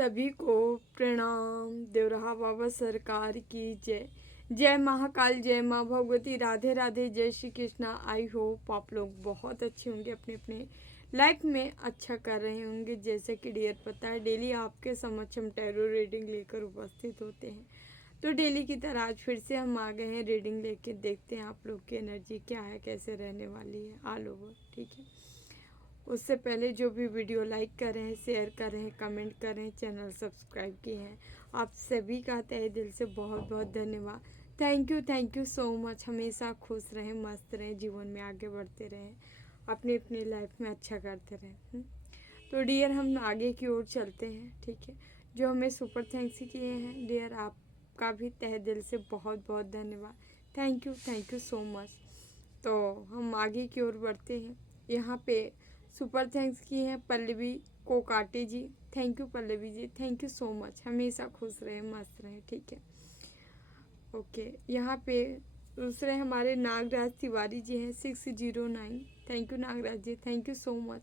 सभी को प्रणाम। देवराहा बाबा सरकार की जय। जय महाकाल, जय माँ भगवती, राधे राधे, जय श्री कृष्णा। आई होप आप लोग बहुत अच्छे होंगे, अपने अपने लाइफ में अच्छा कर रहे होंगे। जैसे कि डियर पता है, डेली आपके समक्ष हम टैरो रीडिंग लेकर उपस्थित होते हैं। तो डेली की तरह आज फिर से हम आ गए हैं रीडिंग लेके। देखते हैं आप लोग की एनर्जी क्या है, कैसे रहने वाली है ऑल ओवर। ठीक है, उससे पहले जो भी वीडियो लाइक करें, शेयर करें, कमेंट करें, चैनल सब्सक्राइब किए हैं, आप सभी का तहे दिल से बहुत बहुत धन्यवाद। Thank you so much. हमेशा खुश रहें, मस्त रहें, जीवन में आगे बढ़ते रहें, अपनी अपनी लाइफ में अच्छा करते रहें। तो डियर हम आगे की ओर चलते हैं। ठीक है, जो हमें सुपर थैंक्स किए हैं डियर, आपका भी तहे दिल से बहुत बहुत धन्यवाद। Thank you so much. तो हम आगे की ओर बढ़ते हैं। यहाँ पे सुपर थैंक्स की हैं Pallavi Kokate ji. Thank you Pallavi ji, thank you so much. हमेशा खुश रहें, मस्त रहें। ठीक है, ओके। यहाँ पे दूसरे हमारे नागराज तिवारी जी हैं 609। Thank you Nagraj ji, thank you so much.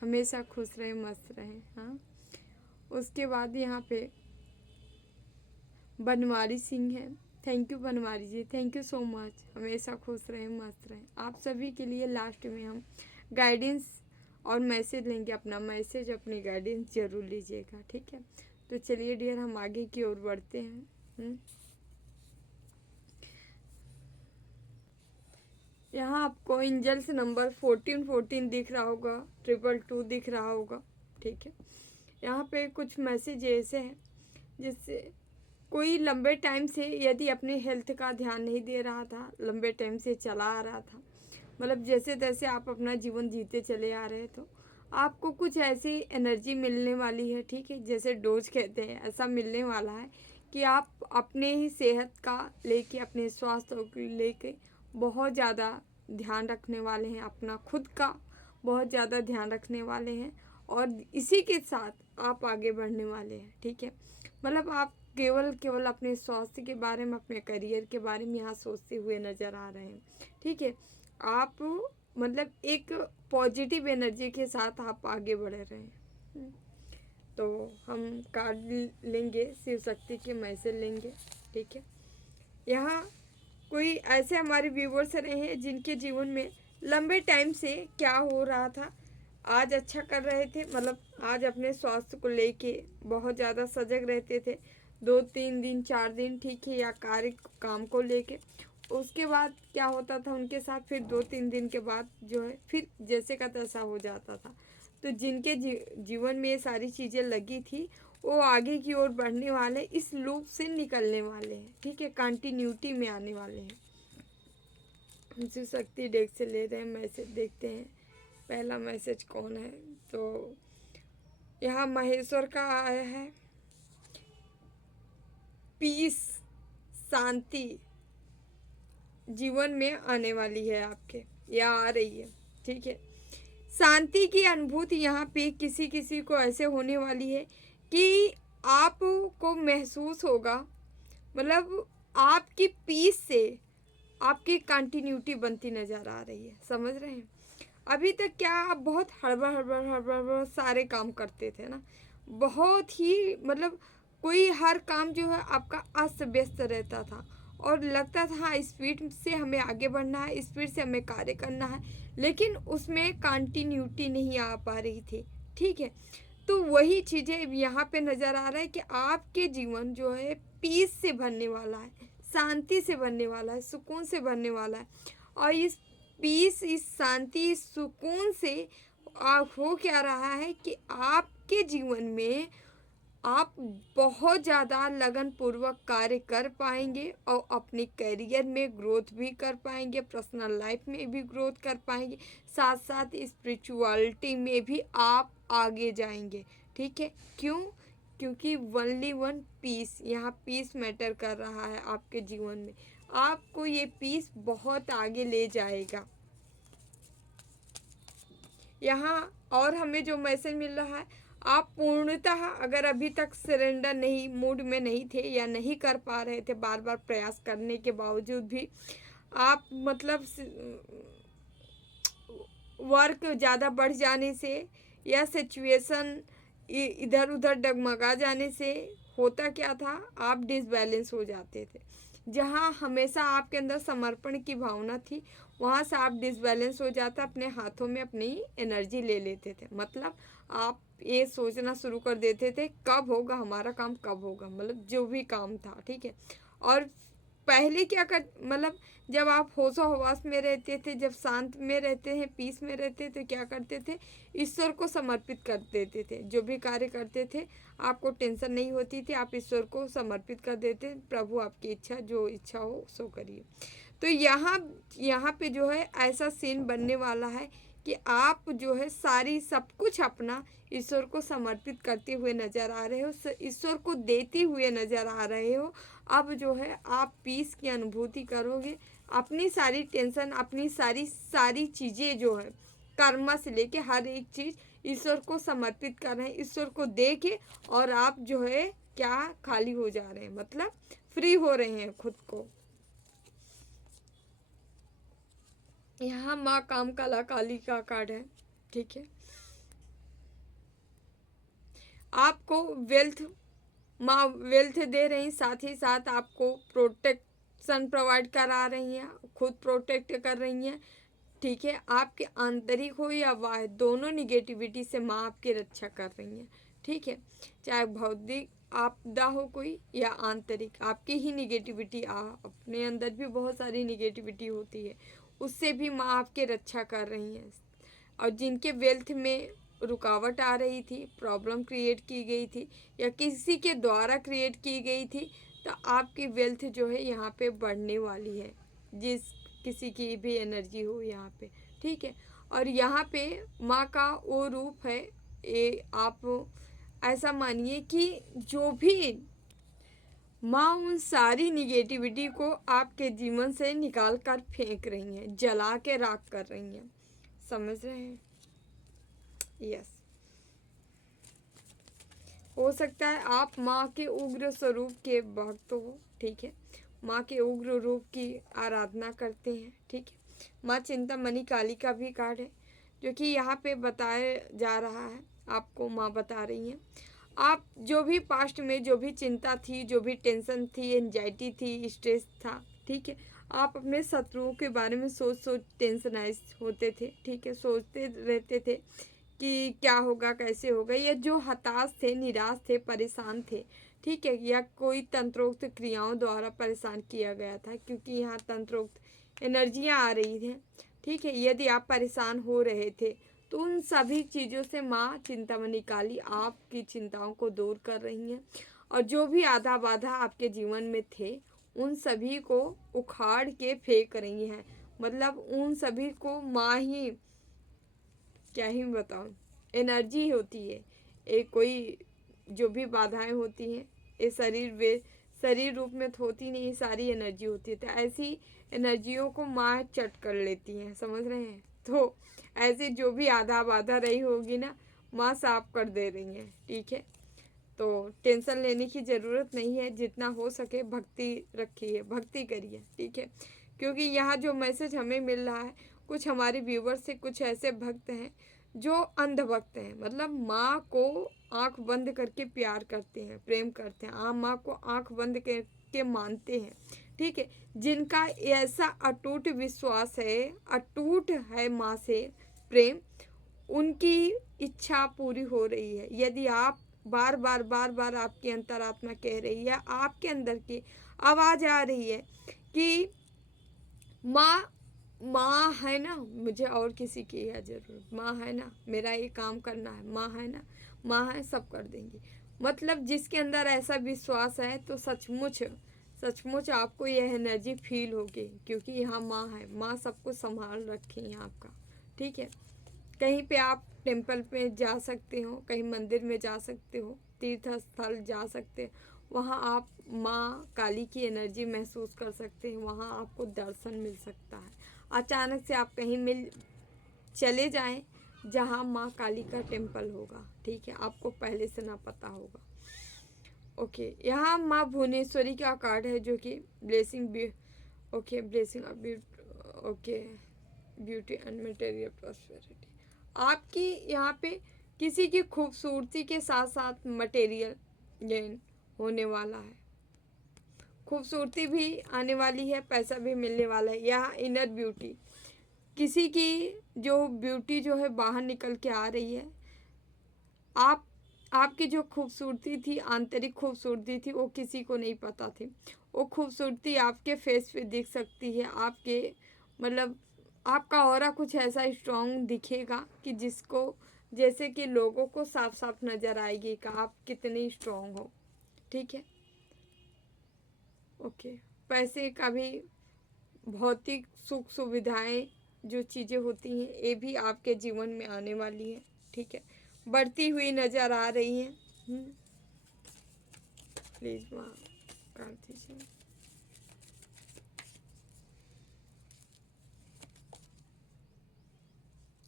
हमेशा खुश रहें, मस्त रहें। हाँ, उसके बाद यहाँ पे बनवारी सिंह हैं। Thank you Banwari ji, thank you so much. हमेशा खुश रहें, मस्त रहें। आप सभी के लिए लास्ट में हम गाइडेंस और मैसेज लेंगे। अपना मैसेज, अपनी गाइडेंस जरूर लीजिएगा। ठीक है, तो चलिए डियर हम आगे की ओर बढ़ते हैं। यहाँ आपको एंजल्स नंबर 1414 दिख रहा होगा, 222 दिख रहा होगा। ठीक है, यहाँ पे कुछ मैसेज ऐसे हैं जिससे कोई लंबे टाइम से यदि अपने हेल्थ का ध्यान नहीं दे रहा था, लंबे टाइम से चला आ रहा था, मतलब जैसे तैसे आप अपना जीवन जीते चले आ रहे, तो आपको कुछ ऐसी एनर्जी मिलने वाली है। ठीक है, जैसे डोज कहते हैं, ऐसा मिलने वाला है कि आप अपने ही सेहत का लेके, अपने स्वास्थ्य को लेके बहुत ज़्यादा ध्यान रखने वाले हैं, अपना खुद का बहुत ज़्यादा ध्यान रखने वाले हैं, और इसी के साथ आप आगे बढ़ने वाले हैं। ठीक है, मतलब आप केवल अपने स्वास्थ्य के बारे में, अपने करियर के बारे में यहाँ सोचते हुए नज़र आ रहे हैं। ठीक है, आप मतलब एक पॉजिटिव एनर्जी के साथ आप आगे बढ़ रहे हैं। तो हम कार्ड लेंगे, शिव शक्ति के मैसेज लेंगे। ठीक है, यहाँ कोई ऐसे हमारे व्यूवर्स रहे हैं जिनके जीवन में लंबे टाइम से क्या हो रहा था, आज अच्छा कर रहे थे, मतलब आज अपने स्वास्थ्य को लेके बहुत ज़्यादा सजग रहते थे, 2-3 दिन 4 दिन। ठीक है, या कार्य काम को लेके, उसके बाद क्या होता था उनके साथ, फिर 2-3 दिन के बाद जो है फिर जैसे का तैसा हो जाता था। तो जिनके जीवन में ये सारी चीज़ें लगी थी, वो आगे की ओर बढ़ने वाले, इस लूप से निकलने वाले हैं। ठीक है, कंटिन्यूटी में आने वाले हैं। हम शिव शक्ति डेक से ले रहे हैं मैसेज, देखते हैं पहला मैसेज कौन है। तो यहाँ महेश्वर का आया है, पीस, शांति जीवन में आने वाली है आपके, या आ रही है। ठीक है, शांति की अनुभूति यहाँ पे किसी किसी को ऐसे होने वाली है कि आपको महसूस होगा, मतलब आपकी पीस से आपकी कंटिन्यूटी बनती नज़र आ रही है। समझ रहे हैं, अभी तक क्या आप बहुत हड़बड़ सारे काम करते थे ना, बहुत ही मतलब कोई हर काम जो है आपका अस्त व्यस्त रहता था, और लगता था हाँ स्पीड से हमें आगे बढ़ना है, स्पीड से हमें कार्य करना है, लेकिन उसमें कंटिन्यूटी नहीं आ पा रही थी। ठीक है, तो वही चीज़ें यहाँ पे नज़र आ रहा है कि आपके जीवन जो है पीस से भरने वाला है, शांति से भरने वाला है, सुकून से भरने वाला है। और इस पीस, इस शांति, इस सुकून से हो क्या रहा है कि आपके जीवन में आप बहुत ज़्यादा लगन पूर्वक कार्य कर पाएंगे, और अपने करियर में ग्रोथ भी कर पाएंगे, पर्सनल लाइफ में भी ग्रोथ कर पाएंगे, साथ साथ स्पिरिचुअलिटी में भी आप आगे जाएंगे। ठीक है, क्यों? क्योंकि ओनली वन पीस, यहाँ पीस मैटर कर रहा है आपके जीवन में। आपको ये पीस बहुत आगे ले जाएगा। यहाँ और हमें जो मैसेज मिल रहा है, आप पूर्णतः अगर अभी तक सरेंडर नहीं मूड में नहीं थे, या नहीं कर पा रहे थे, बार बार प्रयास करने के बावजूद भी आप मतलब वर्क ज़्यादा बढ़ जाने से, या सिचुएशन इधर उधर डगमगा जाने से होता क्या था, आप डिसबैलेंस हो जाते थे। जहाँ हमेशा आपके अंदर समर्पण की भावना थी, वहाँ से आप डिसबैलेंस हो जाता, अपने हाथों में अपनी एनर्जी ले लेते थे। मतलब आप ये सोचना शुरू कर देते थे कब होगा हमारा काम, कब होगा, मतलब जो भी काम था, ठीक है। और पहले क्या कर, मतलब जब आप होशो हवास में रहते थे, जब शांत में रहते हैं, पीस में रहते थे, क्या करते थे, ईश्वर को समर्पित कर देते थे। जो भी कार्य करते थे आपको टेंशन नहीं होती थी, आप ईश्वर को समर्पित कर देते, प्रभु आपकी इच्छा, जो इच्छा हो सो करिए। तो यहाँ पे जो है ऐसा सीन बनने वाला है कि आप जो है सारी सब कुछ अपना ईश्वर को समर्पित करते हुए नज़र आ रहे हो, ईश्वर को देते हुए नज़र आ रहे हो। अब जो है आप पीस की अनुभूति करोगे, अपनी सारी टेंशन, अपनी सारी चीज़ें जो है कर्म से लेके हर एक चीज़ ईश्वर को समर्पित कर रहे हैं, ईश्वर को दे के, और आप जो है क्या खाली हो जा रहे हैं, मतलब फ्री हो रहे हैं खुद को। यहाँ माँ काम कला काली का कार्ड है, ठीक है। आपको वेल्थ, माँ वेल्थ दे रही, साथ ही साथ आपको प्रोटेक्शन प्रोवाइड करा रही हैं, खुद प्रोटेक्ट कर रही हैं, ठीक है। आपके आंतरिक हो या बाह्य, दोनों निगेटिविटी से माँ आपकी रक्षा कर रही हैं, ठीक है। चाहे भौतिक आपदा हो कोई या आंतरिक, आपकी ही निगेटिविटी, अपने अंदर भी बहुत सारी निगेटिविटी होती है, उससे भी माँ आपकी रक्षा कर रही हैं। और जिनके वेल्थ में रुकावट आ रही थी, प्रॉब्लम क्रिएट की गई थी या किसी के द्वारा क्रिएट की गई थी, तो आपकी वेल्थ जो है यहाँ पे बढ़ने वाली है, जिस किसी की भी एनर्जी हो यहाँ पे, ठीक है। और यहाँ पे माँ का वो रूप है, ये आप ऐसा मानिए कि जो भी माँ उन सारी निगेटिविटी को आपके जीवन से निकाल कर फेंक रही हैं, जला के राख कर रही हैं, समझ रहे हैं। यस, हो सकता है आप माँ के उग्र स्वरूप के भक्त हो, ठीक है, माँ के उग्र रूप की आराधना करते हैं, ठीक है। माँ चिंतामणि काली का भी कार्ड है, जो कि यहाँ पे बताया जा रहा है, आपको माँ बता रही हैं, आप जो भी पास्ट में जो भी चिंता थी, जो भी टेंशन थी, एंजाइटी थी, स्ट्रेस था, ठीक है, आप अपने शत्रुओं के बारे में सोच टेंशनाइज होते थे, ठीक है, सोचते रहते थे कि क्या होगा, कैसे होगा, या जो हताश थे, निराश थे, परेशान थे, ठीक है, या कोई तंत्रोक्त क्रियाओं द्वारा परेशान किया गया था, क्योंकि यहाँ तंत्रोक्त एनर्जियाँ आ रही हैं, ठीक है। यदि आप परेशान हो रहे थे तो उन सभी चीज़ों से माँ चिंतामणि काली आपकी चिंताओं को दूर कर रही हैं, और जो भी आधा बाधा आपके जीवन में थे उन सभी को उखाड़ के फेंक रही हैं। मतलब उन सभी को माँ ही, क्या ही बताऊँ, एनर्जी होती है एक, कोई जो भी बाधाएं होती हैं ये शरीर रूप में तो होती नहीं, सारी एनर्जी होती है, तो ऐसी एनर्जियों को माँ चट कर लेती हैं, समझ रहे हैं। तो ऐसे जो भी आधा बाधा रही होगी ना, माँ साफ कर दे रही हैं, ठीक है। तो टेंशन लेने की ज़रूरत नहीं है, जितना हो सके भक्ति रखिए, भक्ति करिए, ठीक है। क्योंकि यहाँ जो मैसेज हमें मिल रहा है, कुछ हमारे व्यूवर्स से कुछ ऐसे भक्त हैं जो अंधभक्त हैं, मतलब माँ को आंख बंद करके प्यार करते हैं, प्रेम करते हैं, माँ को आंख बंद करके मानते हैं, ठीक है। जिनका ऐसा अटूट विश्वास है, अटूट है माँ से प्रेम, उनकी इच्छा पूरी हो रही है। यदि आप बार बार आपकी अंतरात्मा कह रही है, आपके अंदर की आवाज़ आ रही है कि माँ, माँ है ना, मुझे और किसी की है ज़रूरत, माँ है ना, मेरा ये काम करना है, माँ है ना, माँ है, सब कर देंगी, मतलब जिसके अंदर ऐसा विश्वास है, तो सचमुच सचमुच आपको यह एनर्जी फील होगी, क्योंकि यहाँ माँ है, माँ सब कुछ संभाल रखी है आपका, ठीक है। कहीं पे आप टेम्पल पे जा सकते हो, कहीं मंदिर में जा सकते हो, तीर्थ स्थल जा सकते हो, वहाँ आप माँ काली की एनर्जी महसूस कर सकते हैं, वहाँ आपको दर्शन मिल सकता है। अचानक से आप कहीं चले जाएं जहाँ माँ काली का टेम्पल होगा, ठीक है, आपको पहले से ना पता होगा। ओके, यहाँ माँ भुवनेश्वरी का कार्ड है, जो कि blessing beauty and material prosperity. आपकी यहाँ पे किसी की खूबसूरती के साथ साथ मटेरियल गेन होने वाला है। खूबसूरती भी आने वाली है, पैसा भी मिलने वाला है। यहाँ इनर ब्यूटी, किसी की जो ब्यूटी जो है बाहर निकल के आ रही है। आपकी जो खूबसूरती थी, आंतरिक खूबसूरती थी, वो किसी को नहीं पता थी। वो खूबसूरती आपके फेस पे दिख सकती है। आपके मतलब आपका ऑरा कुछ ऐसा स्ट्रॉन्ग दिखेगा कि जिसको जैसे कि लोगों को साफ साफ नज़र आएगी कि आप कितने स्ट्रॉन्ग हो। ठीक है, ओके। पैसे का भी, भौतिक सुख सुविधाएं जो चीज़ें होती हैं ये भी आपके जीवन में आने वाली है। ठीक है, बढ़ती हुई नज़र आ रही हैं। प्लीज़ माँ कर दीजिए।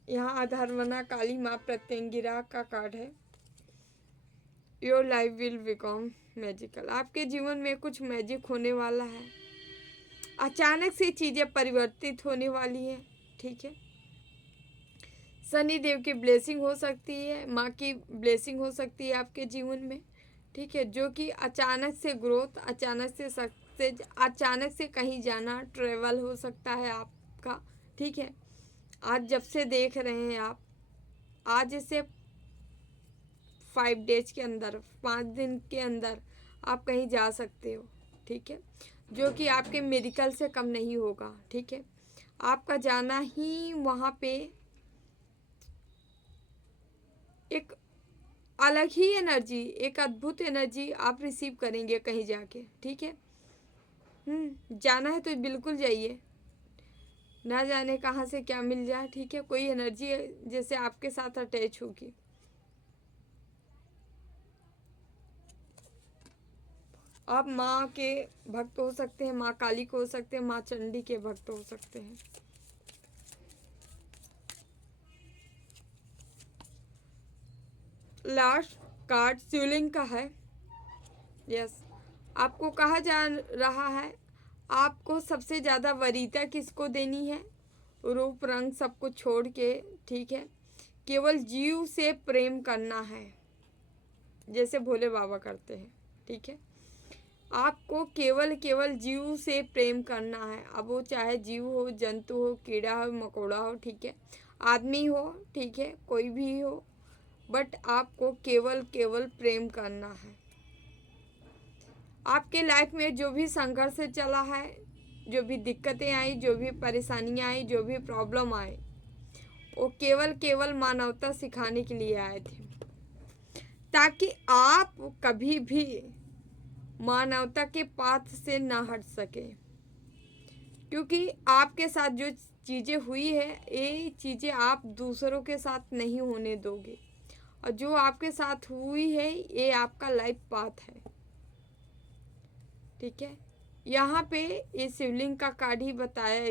यहाँ अधर्वना काली माँ प्रत्यंगिरा का कार्ड है। Your life will become magical, आपके जीवन में कुछ मैजिक होने वाला है। अचानक से चीज़ें परिवर्तित होने वाली हैं। ठीक है, शनि देव की ब्लेसिंग हो सकती है, माँ की ब्लेसिंग हो सकती है आपके जीवन में। ठीक है, जो कि अचानक से ग्रोथ, अचानक से सक्सेस, अचानक से कहीं जाना, ट्रेवल हो सकता है आपका। ठीक है, आज जब से देख रहे हैं आप, आज से 5 डेज के अंदर, 5 दिन के अंदर आप कहीं जा सकते हो। ठीक है, जो कि आपके मेडिकल से कम नहीं होगा। ठीक है, आपका जाना ही वहाँ पे एक अलग ही एनर्जी, एक अद्भुत एनर्जी आप रिसीव करेंगे कहीं जाके। ठीक है, जाना है तो बिल्कुल जाइए, ना जाने कहाँ से क्या मिल जाए। ठीक है, कोई एनर्जी जैसे आपके साथ अटैच होगी। आप माँ के भक्त हो सकते हैं, माँ काली को हो सकते हैं, माँ चंडी के भक्त हो सकते हैं। लास्ट कार्ड शिवलिंग का है। यस, आपको कहा जा रहा है आपको सबसे ज़्यादा वरीयता किसको देनी है? रूप रंग सब कुछ छोड़ के। ठीक है, केवल जीव से प्रेम करना है, जैसे भोले बाबा करते हैं। ठीक है, आपको केवल जीव से प्रेम करना है। अब वो चाहे जीव हो, जंतु हो, कीड़ा हो, मकोड़ा हो। ठीक है, आदमी हो। ठीक है, कोई भी हो, बट आपको केवल प्रेम करना है। आपके लाइफ में जो भी संघर्ष चला है, जो भी दिक्कतें आई, जो भी परेशानियां आई, जो भी प्रॉब्लम आए, वो केवल मानवता सिखाने के लिए आए थे, ताकि आप कभी भी मानवता के पाथ से ना हट सके। क्योंकि आपके साथ जो चीज़ें हुई है, ये चीज़ें आप दूसरों के साथ नहीं होने दोगे, और जो आपके साथ हुई है ये आपका लाइफ पाथ है। ठीक है, यहाँ पे ये शिवलिंग का कार्ड ही बताया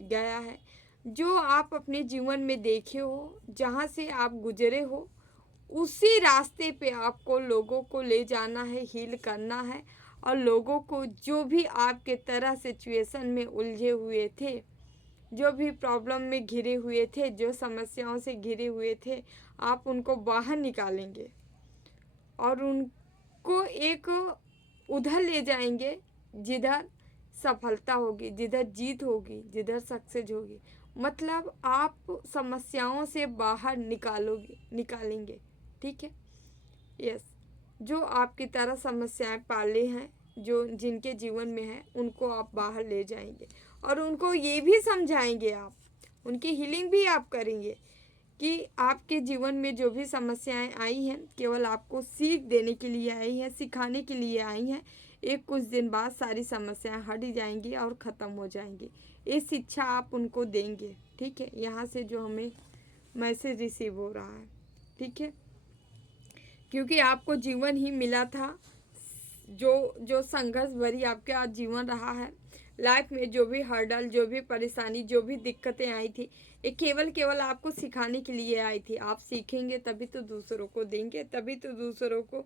गया है। जो आप अपने जीवन में देखे हो, जहाँ से आप गुजरे हो, उसी रास्ते पे आपको लोगों को ले जाना है, हील करना है। और लोगों को जो भी आपके तरह सिचुएशन में उलझे हुए थे, जो भी प्रॉब्लम में घिरे हुए थे, जो समस्याओं से घिरे हुए थे, आप उनको बाहर निकालेंगे और उनको एक उधर ले जाएंगे जिधर सफलता होगी, जिधर जीत होगी, जिधर सक्सेस होगी। मतलब आप समस्याओं से बाहर निकालेंगे। ठीक है, यस, जो आपकी तरह समस्याएं पाले हैं, जो जिनके जीवन में है, उनको आप बाहर ले जाएंगे और उनको ये भी समझाएंगे, आप उनकी हीलिंग भी आप करेंगे कि आपके जीवन में जो भी समस्याएं आई हैं, केवल आपको सीख देने के लिए आई हैं, सिखाने के लिए आई हैं। एक कुछ दिन बाद सारी समस्याएं हट जाएंगी और ख़त्म हो जाएंगी। ये शिक्षा आप उनको देंगे। ठीक है, यहाँ से जो हमें मैसेज रिसीव हो रहा है। ठीक है, क्योंकि आपको जीवन ही मिला था, जो संघर्ष भरी आपके आज जीवन रहा है, लाइफ में जो भी हर्डल, जो भी परेशानी, जो भी दिक्कतें आई थी, ये केवल आपको सिखाने के लिए आई थी। आप सीखेंगे तभी तो दूसरों को देंगे, तभी तो दूसरों को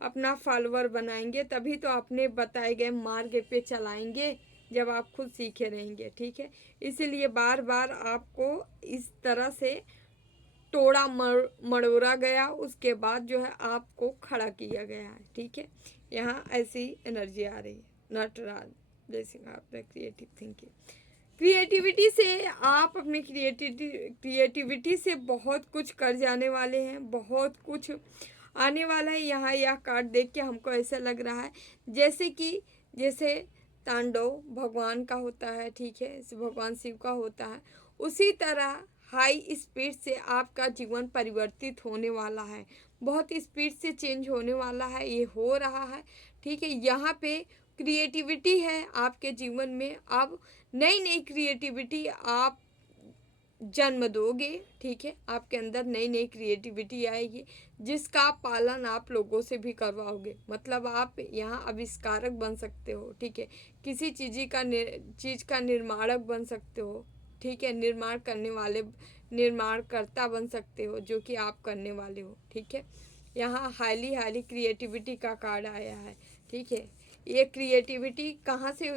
अपना फॉलोअर बनाएंगे, तभी तो अपने बताए गए मार्ग पे चलाएंगे, जब आप खुद सीखे रहेंगे। ठीक है, इसीलिए बार बार आपको इस तरह से तोड़ा मड़ोड़ा गया, उसके बाद जो है आपको खड़ा किया गया है, ठीक है। यहाँ ऐसी एनर्जी आ रही है। नटराज ब्लेसिंग आपने क्रिएटिव थिंकिंग, क्रिएटिविटी से आप अपनी क्रिएटिविटी से बहुत कुछ कर जाने वाले हैं, बहुत कुछ आने वाला है। यहाँ यह कार्ड देख के हमको ऐसा लग रहा है जैसे तांडव भगवान का होता है, ठीक है, भगवान शिव का होता है, उसी तरह हाई स्पीड से आपका जीवन परिवर्तित होने वाला है, बहुत स्पीड से चेंज होने वाला है, ये हो रहा है, ठीक है। यहाँ पे क्रिएटिविटी है आपके जीवन में, अब नई नई क्रिएटिविटी आप जन्म दोगे, ठीक है। आपके अंदर नई नई क्रिएटिविटी आएगी जिसका पालन आप लोगों से भी करवाओगे, मतलब आप यहाँ आविष्कारक बन सकते हो, ठीक है। किसी चीज़ का निर्माणक बन सकते हो, ठीक है। निर्माण करने वाले निर्माणकर्ता बन सकते हो, जो कि आप करने वाले हो, ठीक है। यहाँ हाईली क्रिएटिविटी का कार्ड आया है, ठीक है। ये क्रिएटिविटी कहाँ से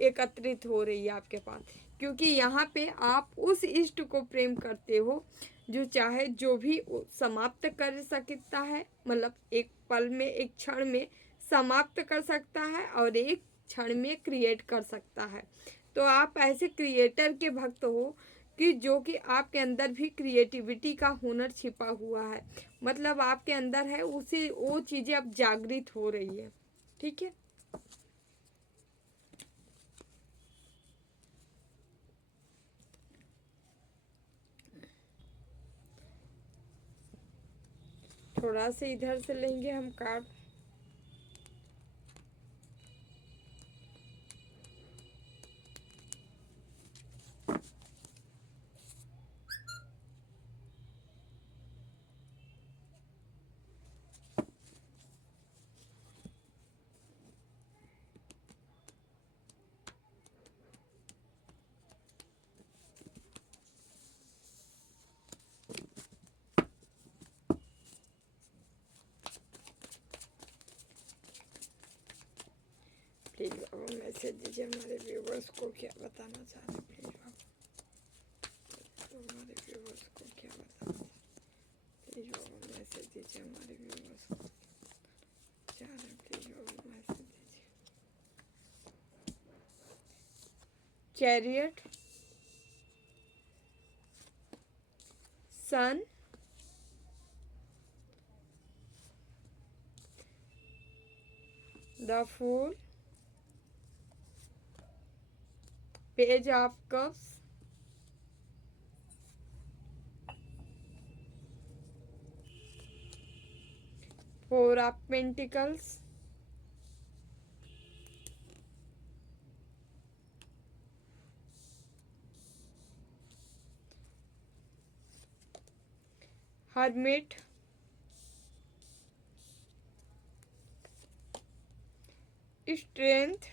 एकत्रित हो रही है आपके पास, क्योंकि यहाँ पे आप उस इष्ट को प्रेम करते हो जो चाहे जो भी समाप्त कर सकता है, मतलब एक पल में, एक क्षण में समाप्त कर सकता है और एक क्षण में क्रिएट कर सकता है। तो आप ऐसे क्रिएटर के भक्त हो कि जो कि आपके अंदर भी क्रिएटिविटी का हुनर छिपा हुआ है, मतलब आपके अंदर है, उसे वो चीज़ें अब जागृत हो रही है, ठीक है। थोड़ा से इधर से लेंगे हम कार्ड। प्लीज बाबा मैसेज दीजिए हमारे व्यूवर्स को, क्या बताना चाह रहे हैं, प्लीज बाबा हमारे व्यूवर्स को क्या बताना, प्लीज बाबा मैसेज दीजिए हमारे व्यूवर्स को चाह रहे हैं, प्लीज बाबा मैसेज दीजिए। Chariot, sun, the fool, page of cups, four of pentacles, hermit, strength,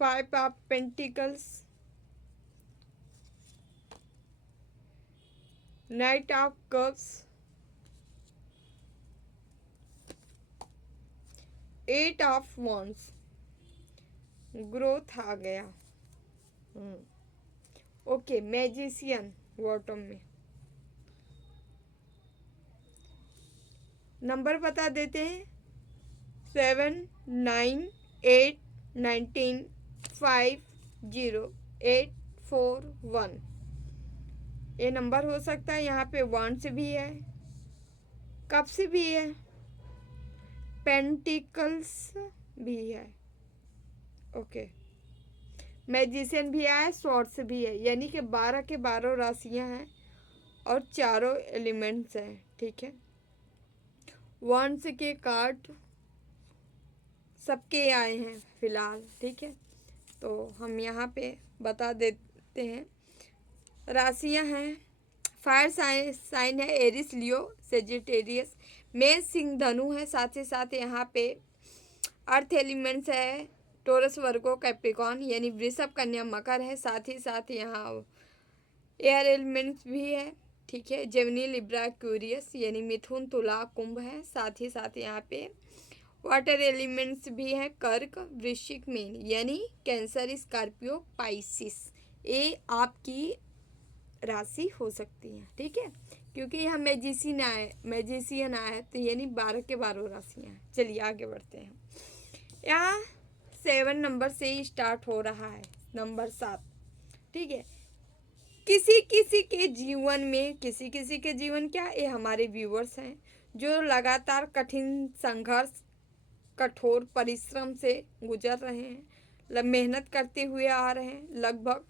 five of pentacles, knight of cups, eight of wands, growth आ गया। ओके, मैजिशियन बॉटम में। नंबर बता देते हैं, 7 9 8 19 5 0 8 4 1। ये नंबर हो सकता है। यहाँ पे wands भी है, कप्स भी है, पेंटिकल्स भी है, ओके, मैजिशियन भी है, स्वॉर्ड्स भी है, यानी कि 12 के 12 राशियां हैं और चारों एलिमेंट्स हैं, ठीक है। wands के कार्ड सबके आए हैं फिलहाल, ठीक है। तो हम यहाँ पे बता देते हैं, राशियां हैं, फायर साइन है एरिस, लियो, सेजिटेरियस, मेष सिंह धनु है, साथ ही साथ यहाँ पे अर्थ एलिमेंट्स है, टोरस वर्गो कैप्रिकॉन, यानी वृषभ कन्या मकर है, साथ ही साथ यहाँ एयर एलिमेंट्स भी है, ठीक है। जेमिनी लिब्रा एक्वेरियस, यानी मिथुन तुला कुंभ है, साथ ही साथ यहाँ पे वाटर एलिमेंट्स भी हैं, कर्क वृश्चिक मीन, यानी कैंसर स्कॉर्पियो पाइसिस। ये आपकी राशि हो सकती हैं, ठीक है, क्योंकि यहाँ मैजिशियन आया है तो यानी 12 के 12 राशियाँ हैं। चलिए आगे बढ़ते हैं। यहाँ 7 नंबर से ही स्टार्ट हो रहा है, नंबर 7, ठीक है। किसी किसी के जीवन क्या, ये हमारे व्यूअर्स हैं जो लगातार कठिन संघर्ष, कठोर परिश्रम से गुजर रहे हैं, मेहनत करते हुए आ रहे हैं। लगभग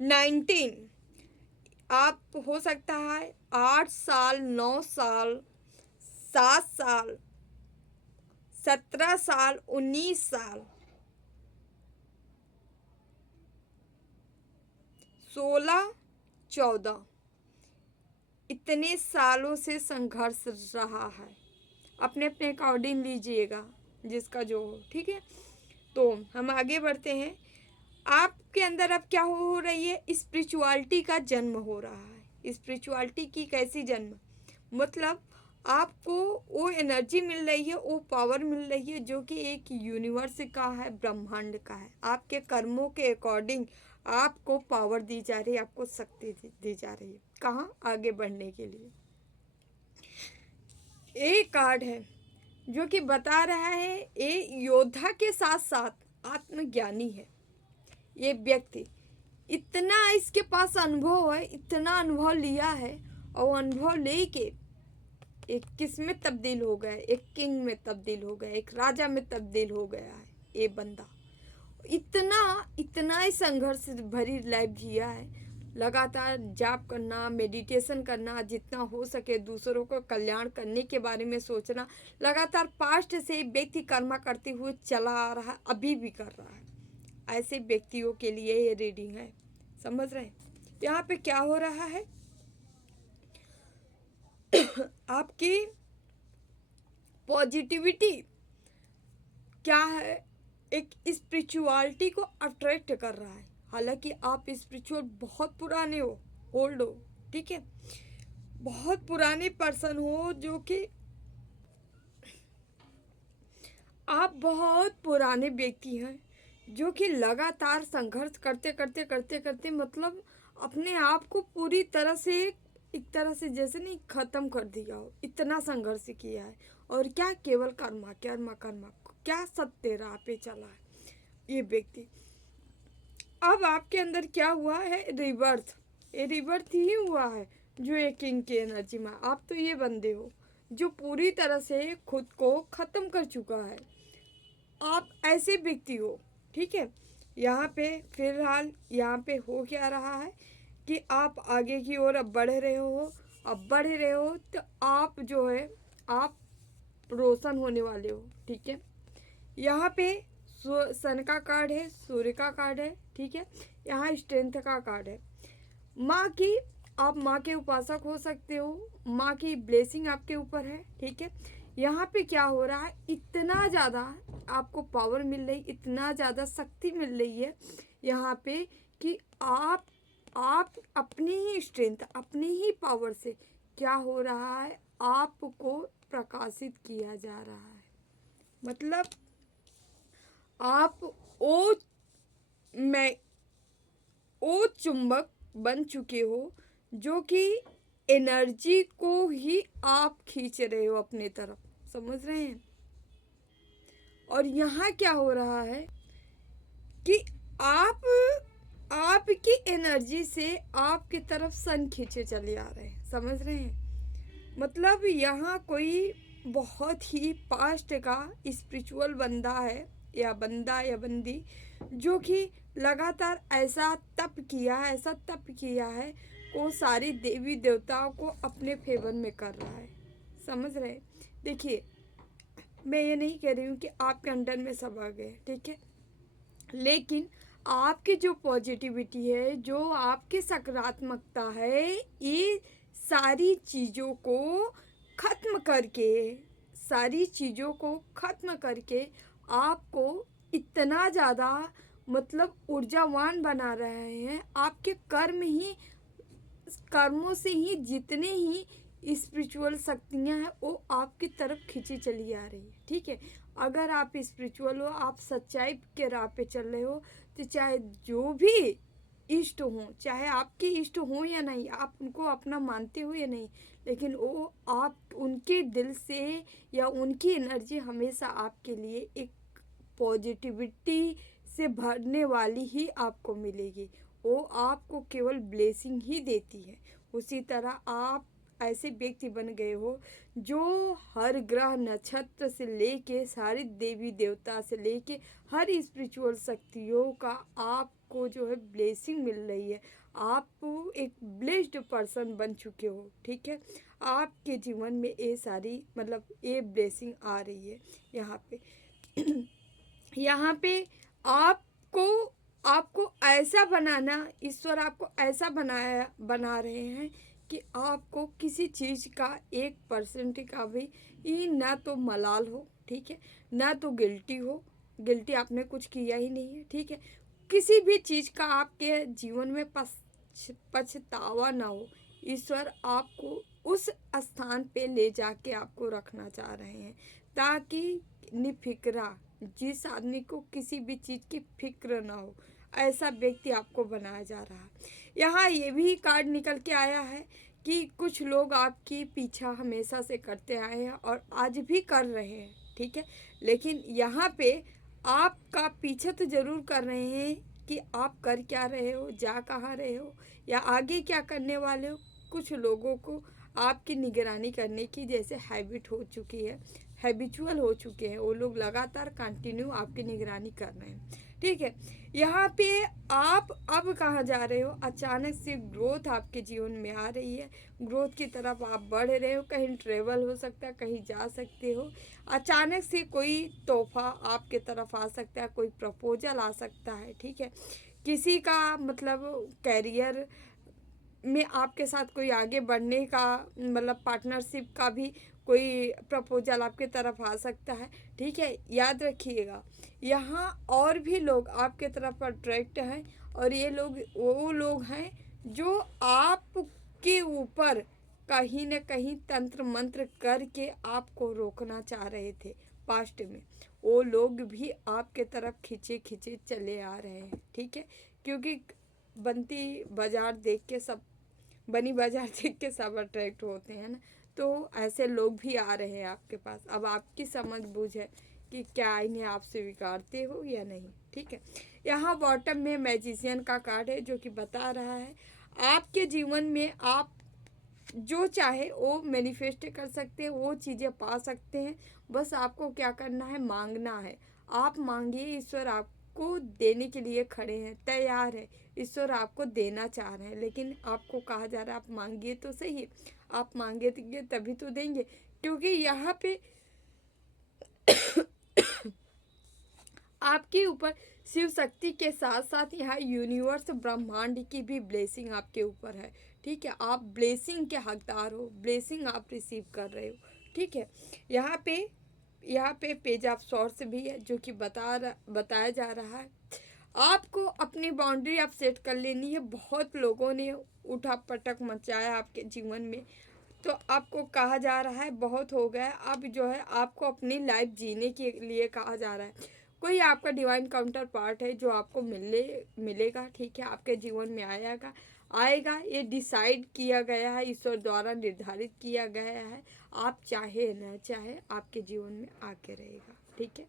19, आप हो सकता है 8 साल, 9 साल, 7 साल, 17 साल, 19 साल, 16, 14, इतने सालों से संघर्ष रहा है। अपने अपने अकॉर्डिंग लीजिएगा जिसका जो हो, ठीक है। तो हम आगे बढ़ते हैं। आपके अंदर अब क्या हो रही है, स्पिरिचुअलिटी का जन्म हो रहा है। स्पिरिचुअलिटी की कैसी जन्म, मतलब आपको वो एनर्जी मिल रही है, वो पावर मिल रही है जो कि एक यूनिवर्स का है, ब्रह्मांड का है। आपके कर्मों के अकॉर्डिंग आपको पावर दी जा रही है, आपको शक्ति दी जा रही है। कहाँ, आगे बढ़ने के लिए। एक कार्ड है जो कि बता रहा है ये योद्धा के साथ साथ आत्मज्ञानी है। ये व्यक्ति इतना इसके पास अनुभव है, इतना अनुभव लिया है, और अनुभव लेके एक किस में तब्दील हो गया, एक किंग में तब्दील हो गया, एक राजा में तब्दील हो गया है ये बंदा। इतना ही संघर्ष भरी लाइफ जिया है, लगातार जाप करना, मेडिटेशन करना, जितना हो सके दूसरों को कल्याण करने के बारे में सोचना, लगातार पास्ट से व्यक्ति कर्मा करते हुए चला आ रहा है, अभी भी कर रहा है। ऐसे व्यक्तियों के लिए ये रीडिंग है, समझ रहे हैं। यहाँ पे क्या हो रहा है आपकी पॉजिटिविटी क्या है, एक स्पिरिचुअलिटी को अट्रैक्ट कर रहा है। हालांकि आप स्पिरिचुअल बहुत पुराने हो, ओल्ड हो, ठीक है, बहुत पुराने पर्सन हो, जो कि आप बहुत पुराने व्यक्ति हैं जो कि लगातार संघर्ष करते करते करते करते मतलब अपने आप को पूरी तरह से एक तरह से जैसे नहीं ख़त्म कर दिया हो, इतना संघर्ष किया है। और क्या, केवल कर्मा कर्मा कर्मा, क्या सत्य राह पे चला है ये व्यक्ति। अब आपके अंदर क्या हुआ है, रिबर्थ, ये रिबर्थ ही हुआ है जो एक किंग की एनर्जी में। आप तो ये बंदे हो जो पूरी तरह से खुद को ख़त्म कर चुका है, आप ऐसे व्यक्ति हो, ठीक है। यहाँ पे फिलहाल यहाँ पे हो क्या रहा है कि आप आगे की ओर अब बढ़ रहे हो, अब बढ़ रहे हो तो आप जो है आप रोशन होने वाले हो, ठीक है। यहाँ पे सन का कार्ड है, सूर्य का कार्ड है, ठीक है। यहाँ स्ट्रेंथ का कार्ड है। माँ की, आप माँ के उपासक हो सकते हो, माँ की ब्लेसिंग आपके ऊपर है, ठीक है। यहाँ पे क्या हो रहा है, इतना ज़्यादा आपको पावर मिल रही, इतना ज़्यादा शक्ति मिल रही है यहाँ पे कि आप अपनी ही स्ट्रेंथ, अपनी ही पावर से क्या हो रहा है, आपको प्रकाशित किया जा रहा है। मतलब आप ओ चुंबक बन चुके हो जो कि एनर्जी को ही आप खींच रहे हो अपने तरफ, समझ रहे हैं। और यहाँ क्या हो रहा है कि आपकी एनर्जी से आपकी तरफ सन खींचे चले आ रहे हैं, समझ रहे हैं। मतलब यहाँ कोई बहुत ही पास्ट का स्पिरिचुअल बंदा है, या बंदा या बंदी, जो कि लगातार ऐसा तप किया है वो सारी देवी देवताओं को अपने फेवर में कर रहा है, समझ रहे। देखिए, मैं ये नहीं कह रही हूँ कि आपके अंडर में सब आ गए, ठीक है, लेकिन आपकी जो पॉजिटिविटी है, जो आपकी सकारात्मकता है, ये सारी चीज़ों को ख़त्म करके आपको इतना ज़्यादा मतलब ऊर्जावान बना रहे हैं। आपके कर्मों से ही जितने ही स्पिरिचुअल शक्तियाँ हैं वो आपकी तरफ खींची चली आ रही है, ठीक है। अगर आप स्पिरिचुअल हो, आप सच्चाई के राह पे चल रहे हो, तो चाहे जो भी इष्ट हों, चाहे आपके इष्ट हों या नहीं, आप उनको अपना मानते हो या नहीं, लेकिन वो आप उनके दिल से या उनकी एनर्जी हमेशा आपके लिए एक पॉजिटिविटी से भरने वाली ही आपको मिलेगी। वो आपको केवल ब्लेसिंग ही देती है। उसी तरह आप ऐसे व्यक्ति बन गए हो जो हर ग्रह नक्षत्र से लेके सारे देवी देवता से लेके हर स्पिरिचुअल शक्तियों का आपको जो है ब्लेसिंग मिल रही है। आप एक ब्लेस्ड पर्सन बन चुके हो, ठीक है। आपके जीवन में ये सारी मतलब ये ब्लेसिंग आ रही है यहाँ पे। यहाँ पे आपको आपको ऐसा बनाना, ईश्वर आपको ऐसा बना रहे हैं कि आपको किसी चीज़ का 1% का भी ना तो मलाल हो, ठीक है, ना तो गिल्टी हो। गिल्टी आपने कुछ किया ही नहीं है, ठीक है। किसी भी चीज़ का आपके जीवन में पछतावा ना हो। ईश्वर आपको उस स्थान पे ले जाके आपको रखना चाह रहे हैं ताकि निफिक्रा, जिस आदमी को किसी भी चीज़ की फिक्र ना हो, ऐसा व्यक्ति आपको बनाया जा रहा है। यहाँ ये भी कार्ड निकल के आया है कि कुछ लोग आपकी पीछा हमेशा से करते आए हैं और आज भी कर रहे हैं, ठीक है। लेकिन यहाँ पे आपका पीछा तो ज़रूर कर रहे हैं कि आप कर क्या रहे हो, जा कहाँ रहे हो, या आगे क्या करने वाले हो। कुछ लोगों को आपकी निगरानी करने की जैसे हैबिट हो चुकी है, हैबिचुअल हो चुके हैं। वो लोग लगातार कंटिन्यू आपकी निगरानी कर रहे हैं, ठीक है। यहाँ पे आप अब कहाँ जा रहे हो, अचानक से ग्रोथ आपके जीवन में आ रही है। ग्रोथ की तरफ आप बढ़ रहे हो, कहीं ट्रेवल हो सकता है, कहीं जा सकते हो। अचानक से कोई तोहफा आपके तरफ आ सकता है, कोई प्रपोजल आ सकता है, ठीक है। किसी का मतलब कैरियर में आपके साथ कोई आगे बढ़ने का मतलब पार्टनरशिप का भी कोई प्रपोजल आपके तरफ आ सकता है, ठीक है। याद रखिएगा, यहाँ और भी लोग आपके तरफ अट्रैक्ट हैं और ये लोग वो लोग हैं जो आपके ऊपर कहीं न कहीं तंत्र मंत्र करके आपको रोकना चाह रहे थे पास्ट में। वो लोग भी आपके तरफ खिंचे खिंचे चले आ रहे हैं, ठीक है। क्योंकि बनी बाजार देख के सब अट्रैक्ट होते हैं ना, तो ऐसे लोग भी आ रहे हैं आपके पास। अब आपकी समझ बूझ है कि क्या इन्हें आप स्वीकारते हो या नहीं, ठीक है। यहाँ बॉटम में मैजिशियन का कार्ड है जो कि बता रहा है आपके जीवन में आप जो चाहे वो मैनिफेस्ट कर सकते हैं, वो चीज़ें पा सकते हैं। बस आपको क्या करना है, मांगना है। आप मांगिए, ईश्वर आपको देने के लिए खड़े हैं, तैयार है। ईश्वर आपको देना चाह रहे हैं, लेकिन आपको कहा जा रहा है आप मांगिए तो सही। आप मांगेंगे तभी तो देंगे, क्योंकि यहाँ पे आपके ऊपर शिव शक्ति के साथ साथ यहाँ यूनिवर्स ब्रह्मांड की भी ब्लेसिंग आपके ऊपर है, ठीक है। आप ब्लेसिंग के हकदार हो, ब्लेसिंग आप रिसीव कर रहे हो, ठीक है। यहाँ पे पेज ऑफ सॉर्ड्स भी है जो कि बताया जा रहा है आपको अपनी बाउंड्री आप सेट कर लेनी है। बहुत लोगों ने उठा पटक मचाया आपके जीवन में, तो आपको कहा जा रहा है बहुत हो गया। अब जो है आपको अपनी लाइफ जीने के लिए कहा जा रहा है। कोई आपका डिवाइन काउंटर पार्ट है जो आपको मिलेगा, ठीक है, आपके जीवन में आएगा। ये डिसाइड किया गया है, ईश्वर द्वारा निर्धारित किया गया है। आप चाहे न चाहे आपके जीवन में आके रहेगा, ठीक है।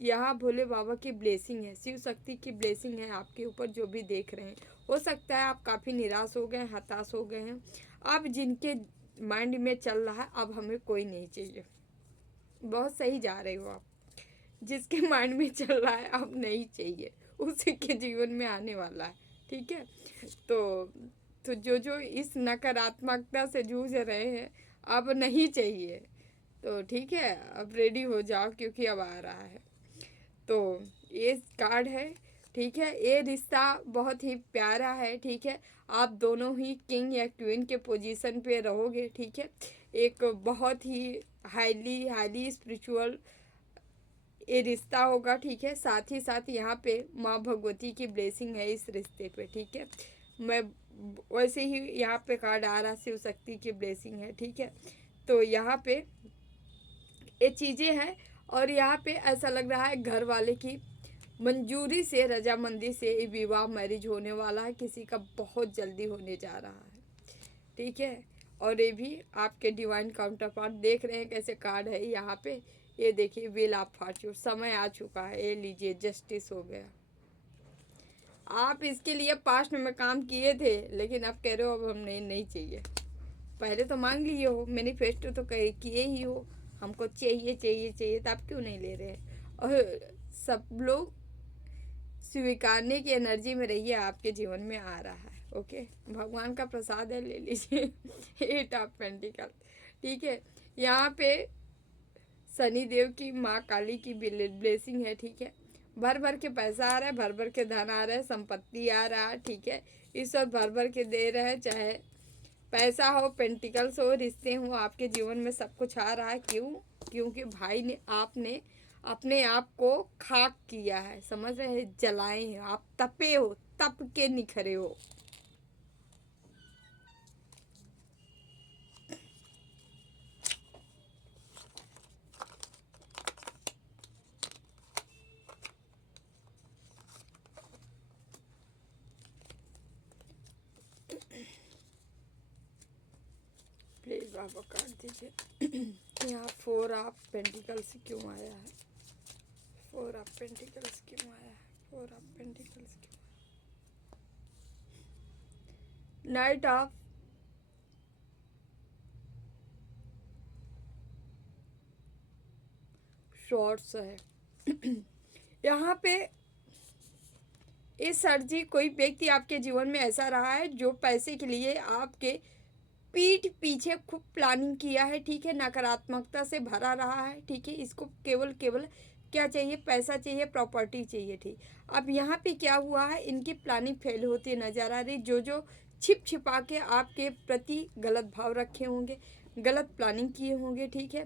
यहाँ भोले बाबा की ब्लेसिंग है, शिव शक्ति की ब्लेसिंग है आपके ऊपर। जो भी देख रहे हैं, हो सकता है आप काफ़ी निराश हो गए, हताश हो गए हैं। अब जिनके माइंड में चल रहा है अब हमें कोई नहीं चाहिए, बहुत सही जा रहे हो आप। जिसके माइंड में चल रहा है अब नहीं चाहिए, उसी के जीवन में आने वाला है, ठीक है। तो जो इस नकारात्मकता से जूझ रहे हैं अब नहीं चाहिए, तो ठीक है, अब रेडी हो जाओ क्योंकि अब आ रहा है। तो ये कार्ड है, ठीक है। ये रिश्ता बहुत ही प्यारा है, ठीक है। आप दोनों ही किंग या क्वीन के पोजीशन पे रहोगे, ठीक है। एक बहुत ही हाईली स्पिरिचुअल ये रिश्ता होगा, ठीक है। साथ ही साथ यहाँ पे माँ भगवती की ब्लेसिंग है इस रिश्ते पे, ठीक है। मैं वैसे ही यहाँ पे कार्ड आ रहा शिव शक्ति की ब्लेसिंग है, ठीक है। तो यहाँ पे ये चीज़ें हैं और यहाँ पे ऐसा लग रहा है घर वाले की मंजूरी से, रजामंदी से विवाह मैरिज होने वाला है, किसी का बहुत जल्दी होने जा रहा है, ठीक है। और ये भी आपके डिवाइन काउंटर पार्ट देख रहे हैं कैसे कार्ड है यहाँ पे, ये देखिए व्हील ऑफ फॉर्च्यून, समय आ चुका है, ये लीजिए जस्टिस हो गया। आप इसके लिए पास्ट में काम किए थे, लेकिन अब कह रहे हो अब हम नहीं चाहिए। पहले तो मांग लिए हो, मैनिफेस्टो तो किए ही हो, हमको चाहिए चाहिए चाहिए, तो आप क्यों नहीं ले रहे हैं। और सब लोग स्वीकारने की एनर्जी में रहिए, आपके जीवन में आ रहा है। ओके, भगवान का प्रसाद है, ले लीजिए। 8 ऑफ पेंटिकल, ठीक है। यहाँ पे शनि देव की, माँ काली की ब्लेसिंग है, ठीक है। भर भर के पैसा आ रहा है, भर भर के धन आ रहा है, संपत्ति आ रहा है, ठीक है। इस वक्त भर भर के दे रहे हैं, चाहे पैसा हो, पेंटिकल्स हो, रिश्ते हो, आपके जीवन में सब कुछ आ रहा है। क्यों? क्योंकि भाई ने, आपने अपने आप को खाक किया है, समझ रहे हैं, जलाए हैं, आप तपे हो, तप के निखरे हो। प्लीज बाबा काट दीजिए। यहाँ 4 ऑफ पेंटिकल्स क्यों आया है? 4 ऑफ पेंटिकल्स क्यों आया है? 4 ऑफ पेंटिकल्स क्यों? नाइट ऑफ शॉर्ट्स है। यहाँ पे इस सर जी, कोई व्यक्ति आपके जीवन में ऐसा रहा है जो पैसे के लिए आपके पीठ पीछे खूब प्लानिंग किया है, ठीक है। नकारात्मकता से भरा रहा है, ठीक है। इसको केवल केवल क्या चाहिए? पैसा चाहिए, प्रॉपर्टी चाहिए, ठीक। अब यहाँ पे क्या हुआ है, इनकी प्लानिंग फेल होती नजर आ रही। जो छिप छिपा के आपके प्रति गलत भाव रखे होंगे, गलत प्लानिंग किए होंगे, ठीक है।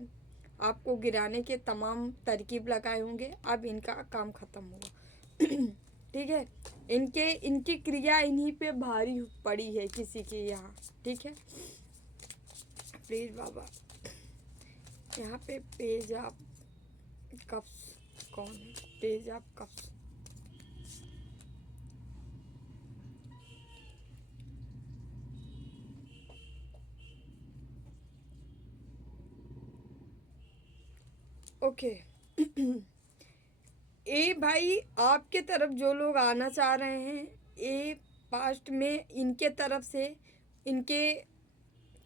आपको गिराने के तमाम तरकीब लगाए होंगे, अब इनका काम खत्म होगा। ठीक है, इनकी क्रिया इन्हीं पे भारी पड़ी है किसी के यहाँ, ठीक है। प्लीज बाबा, यहाँ पे पेज ऑफ कप्स कौन है? Page of cups, okay. ए भाई, आपके तरफ जो लोग आना चाह रहे हैं, ये पास्ट में इनके तरफ से, इनके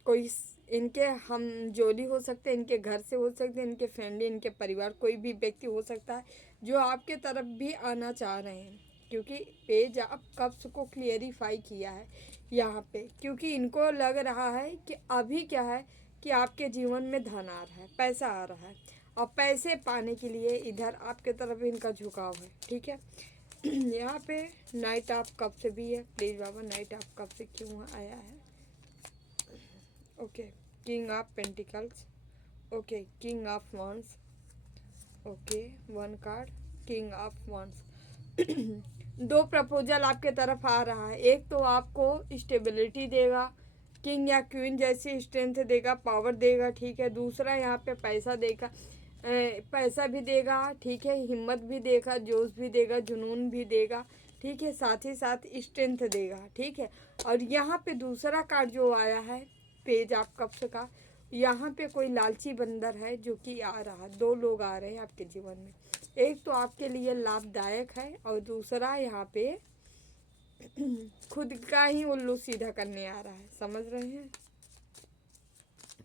कोई, इनके हम जोली हो सकते हैं, इनके घर से हो सकते हैं, इनके फैमिली, इनके परिवार, कोई भी व्यक्ति हो सकता है जो आपके तरफ भी आना चाह रहे हैं। क्योंकि पेज आप कब्स को क्लियरिफाई किया है यहाँ पे, क्योंकि इनको लग रहा है कि अभी क्या है कि आपके जीवन में धन आ रहा है, पैसा आ रहा है, और पैसे पाने के लिए इधर आपके तरफ इनका झुकाव है, ठीक है। यहाँ पे नाइट ऑफ कप्स भी है। Please Baba, night of cups क्यों आया है? Okay, king of pentacles, okay, king of wands, okay, 1 card, king of wands. 2 proposal आपके तरफ आ रहा है। एक तो आपको स्टेबिलिटी देगा, किंग या क्वीन जैसी स्ट्रेंथ देगा, पावर देगा, ठीक है। दूसरा यहाँ पे पैसा देगा, पैसा भी देगा, ठीक है, हिम्मत भी देगा, जोश भी देगा, जुनून भी देगा, ठीक है, साथ ही साथ स्ट्रेंथ देगा, ठीक है। और यहाँ पे दूसरा कार्ड जो आया है, पेज ऑफ कप्स का, यहाँ पे कोई लालची बंदर है जो कि आ रहा है। 2 लोग आ रहे हैं आपके जीवन में, एक तो आपके लिए लाभदायक है, और दूसरा यहाँ पे खुद का ही उल्लू सीधा करने आ रहा है, समझ रहे हैं।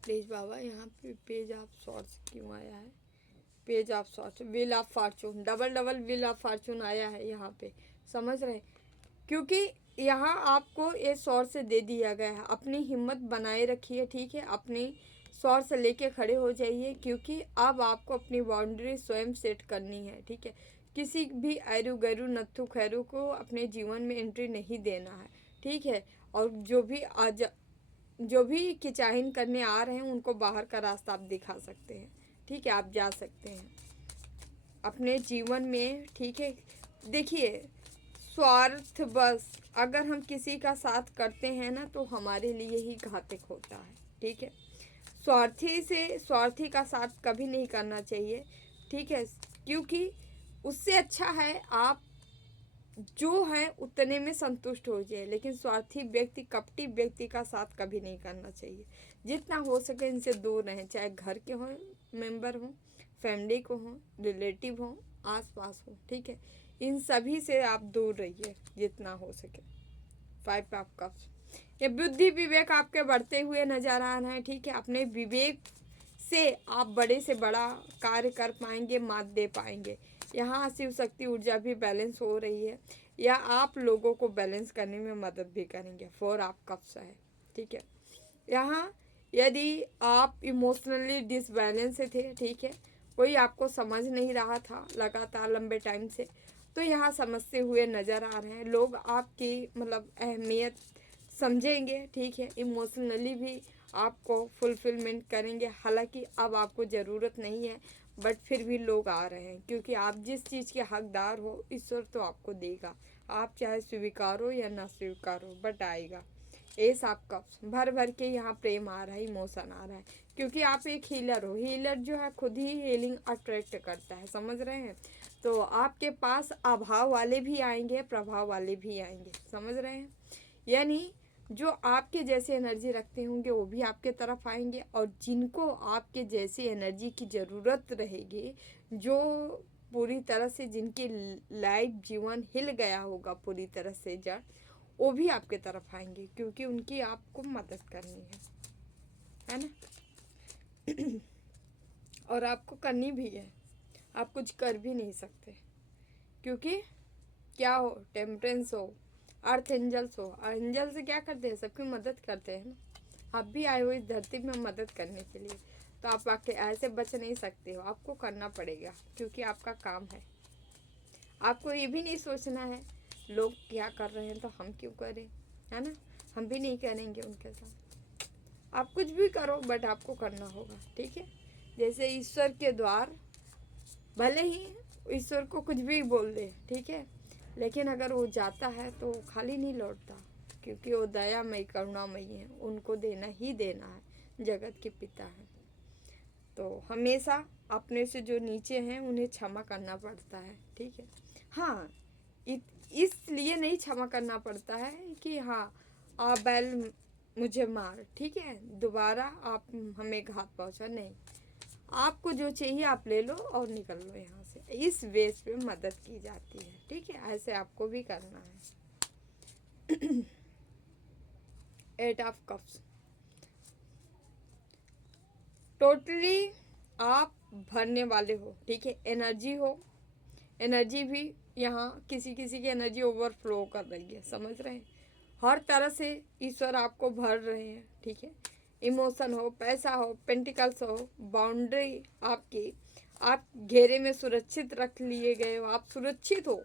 प्लीज बाबा, यहाँ पे पेज ऑफ शॉर्ट्स क्यों आया है? Page of shorts, wheel of Fortune, double wheel of Fortune आया है यहाँ पे, समझ रहे हैं। क्योंकि यहाँ आपको ये शॉर्ट से दे दिया गया है, अपनी हिम्मत बनाए रखिए, ठीक है। अपनी शॉर्ट से लेके खड़े हो जाइए, क्योंकि अब आपको अपनी बाउंड्री स्वयं सेट करनी है, ठीक है। किसी भी ऐरू गैरू नत्थु खैरू को अपने जीवन में एंट्री नहीं देना है, ठीक है। और जो भी किचाहिन करने आ रहे हैं, उनको बाहर का रास्ता आप दिखा सकते हैं, ठीक है। आप जा सकते हैं अपने जीवन में, ठीक है। देखिए, स्वार्थ बस अगर हम किसी का साथ करते हैं ना, तो हमारे लिए ही घातक होता है, ठीक है। स्वार्थी का साथ कभी नहीं करना चाहिए, ठीक है। क्योंकि उससे अच्छा है आप जो है उतने में संतुष्ट हो जाए। लेकिन स्वार्थी व्यक्ति, कपटी व्यक्ति का साथ कभी नहीं करना चाहिए। जितना हो सके इनसे दूर रहें, चाहे घर के हों, मेंबर हों, फैमिली को हों, रिलेटिव हों, आसपास हो, ठीक है। इन सभी से आप दूर रहिए जितना हो सके। 5 ऑफ कप्स, ये बुद्धि विवेक आपके बढ़ते हुए नजर आ रहे हैं, ठीक है। अपने विवेक से आप बड़े से बड़ा कार्य कर पाएंगे, मात दे पाएंगे। यहाँ शिव शक्ति ऊर्जा भी बैलेंस हो रही है, या आप लोगों को बैलेंस करने में मदद भी करेंगे। 4 ऑफ कप्स है, ठीक है। यहाँ यदि आप इमोशनली डिसबैलेंस से थे, ठीक है, कोई आपको समझ नहीं रहा था लगातार लंबे टाइम से, तो यहाँ समझते हुए नज़र आ रहे हैं लोग। आपकी मतलब अहमियत समझेंगे, ठीक है। इमोशनली भी आपको फुलफिलमेंट करेंगे। हालांकि अब आपको ज़रूरत नहीं है, बट फिर भी लोग आ रहे हैं, क्योंकि आप जिस चीज़ के हकदार हो ईश्वर तो आपको देगा। आप चाहे स्वीकार हो या ना स्वीकार हो, बट आएगा। एस आप कप्स, भर भर के यहाँ प्रेम आ रहा है, इमोशन आ रहा है, क्योंकि आप एक हीलर हो। हीलर जो है खुद ही हीलिंग अट्रैक्ट करता है, समझ रहे हैं। तो आपके पास अभाव वाले भी आएंगे, प्रभाव वाले भी आएंगे, समझ रहे हैं। यानी जो आपके जैसे एनर्जी रखते होंगे वो भी आपके तरफ आएंगे, और जिनको आपके जैसे एनर्जी की ज़रूरत रहेगी, जो पूरी तरह से जिनकी लाइफ जीवन हिल गया होगा पूरी तरह से जड़, वो भी आपके तरफ आएंगे, क्योंकि उनकी आपको मदद करनी है ना। और आपको करनी भी है, आप कुछ कर भी नहीं सकते, क्योंकि क्या हो, टेम्परेंस हो, अर्थ एंजल्स हो। एंजल से क्या करते हैं, सबकी मदद करते हैं ना। आप भी आए हो इस धरती में मदद करने के लिए, तो आप आके ऐसे बच नहीं सकते हो, आपको करना पड़ेगा, क्योंकि आपका काम है। आपको ये भी नहीं सोचना है लोग क्या कर रहे हैं तो हम क्यों करें, है ना। हम भी नहीं करेंगे उनके साथ। आप कुछ भी करो, बट आपको करना होगा, ठीक है। जैसे ईश्वर के द्वार, भले ही ईश्वर को कुछ भी बोल दे, ठीक है, लेकिन अगर वो जाता है तो खाली नहीं लौटता, क्योंकि वो दयामयी करुणामयी है, उनको देना ही देना है, जगत के पिता है। तो हमेशा अपने से जो नीचे हैं उन्हें क्षमा करना पड़ता है, ठीक है। हाँ, इसलिए नहीं क्षमा करना पड़ता है कि हाँ आप बैल मुझे मार, ठीक है, दोबारा आप हमें घात पहुँचा, नहीं। आपको जो चाहिए आप ले लो और निकल लो यहाँ से, इस बेस पे मदद की जाती है, ठीक है। ऐसे आपको भी करना है। 8 ऑफ कप्स, टोटली आप भरने वाले हो, ठीक है। एनर्जी हो, एनर्जी भी यहाँ किसी किसी की एनर्जी ओवरफ्लो कर रही है, समझ रहे हैं। हर तरह से ईश्वर आपको भर रहे हैं, ठीक है। इमोशन हो, पैसा हो, पेंटिकल्स हो, बाउंड्री आपकी, आप घेरे में सुरक्षित रख लिए गए हो, आप सुरक्षित हो।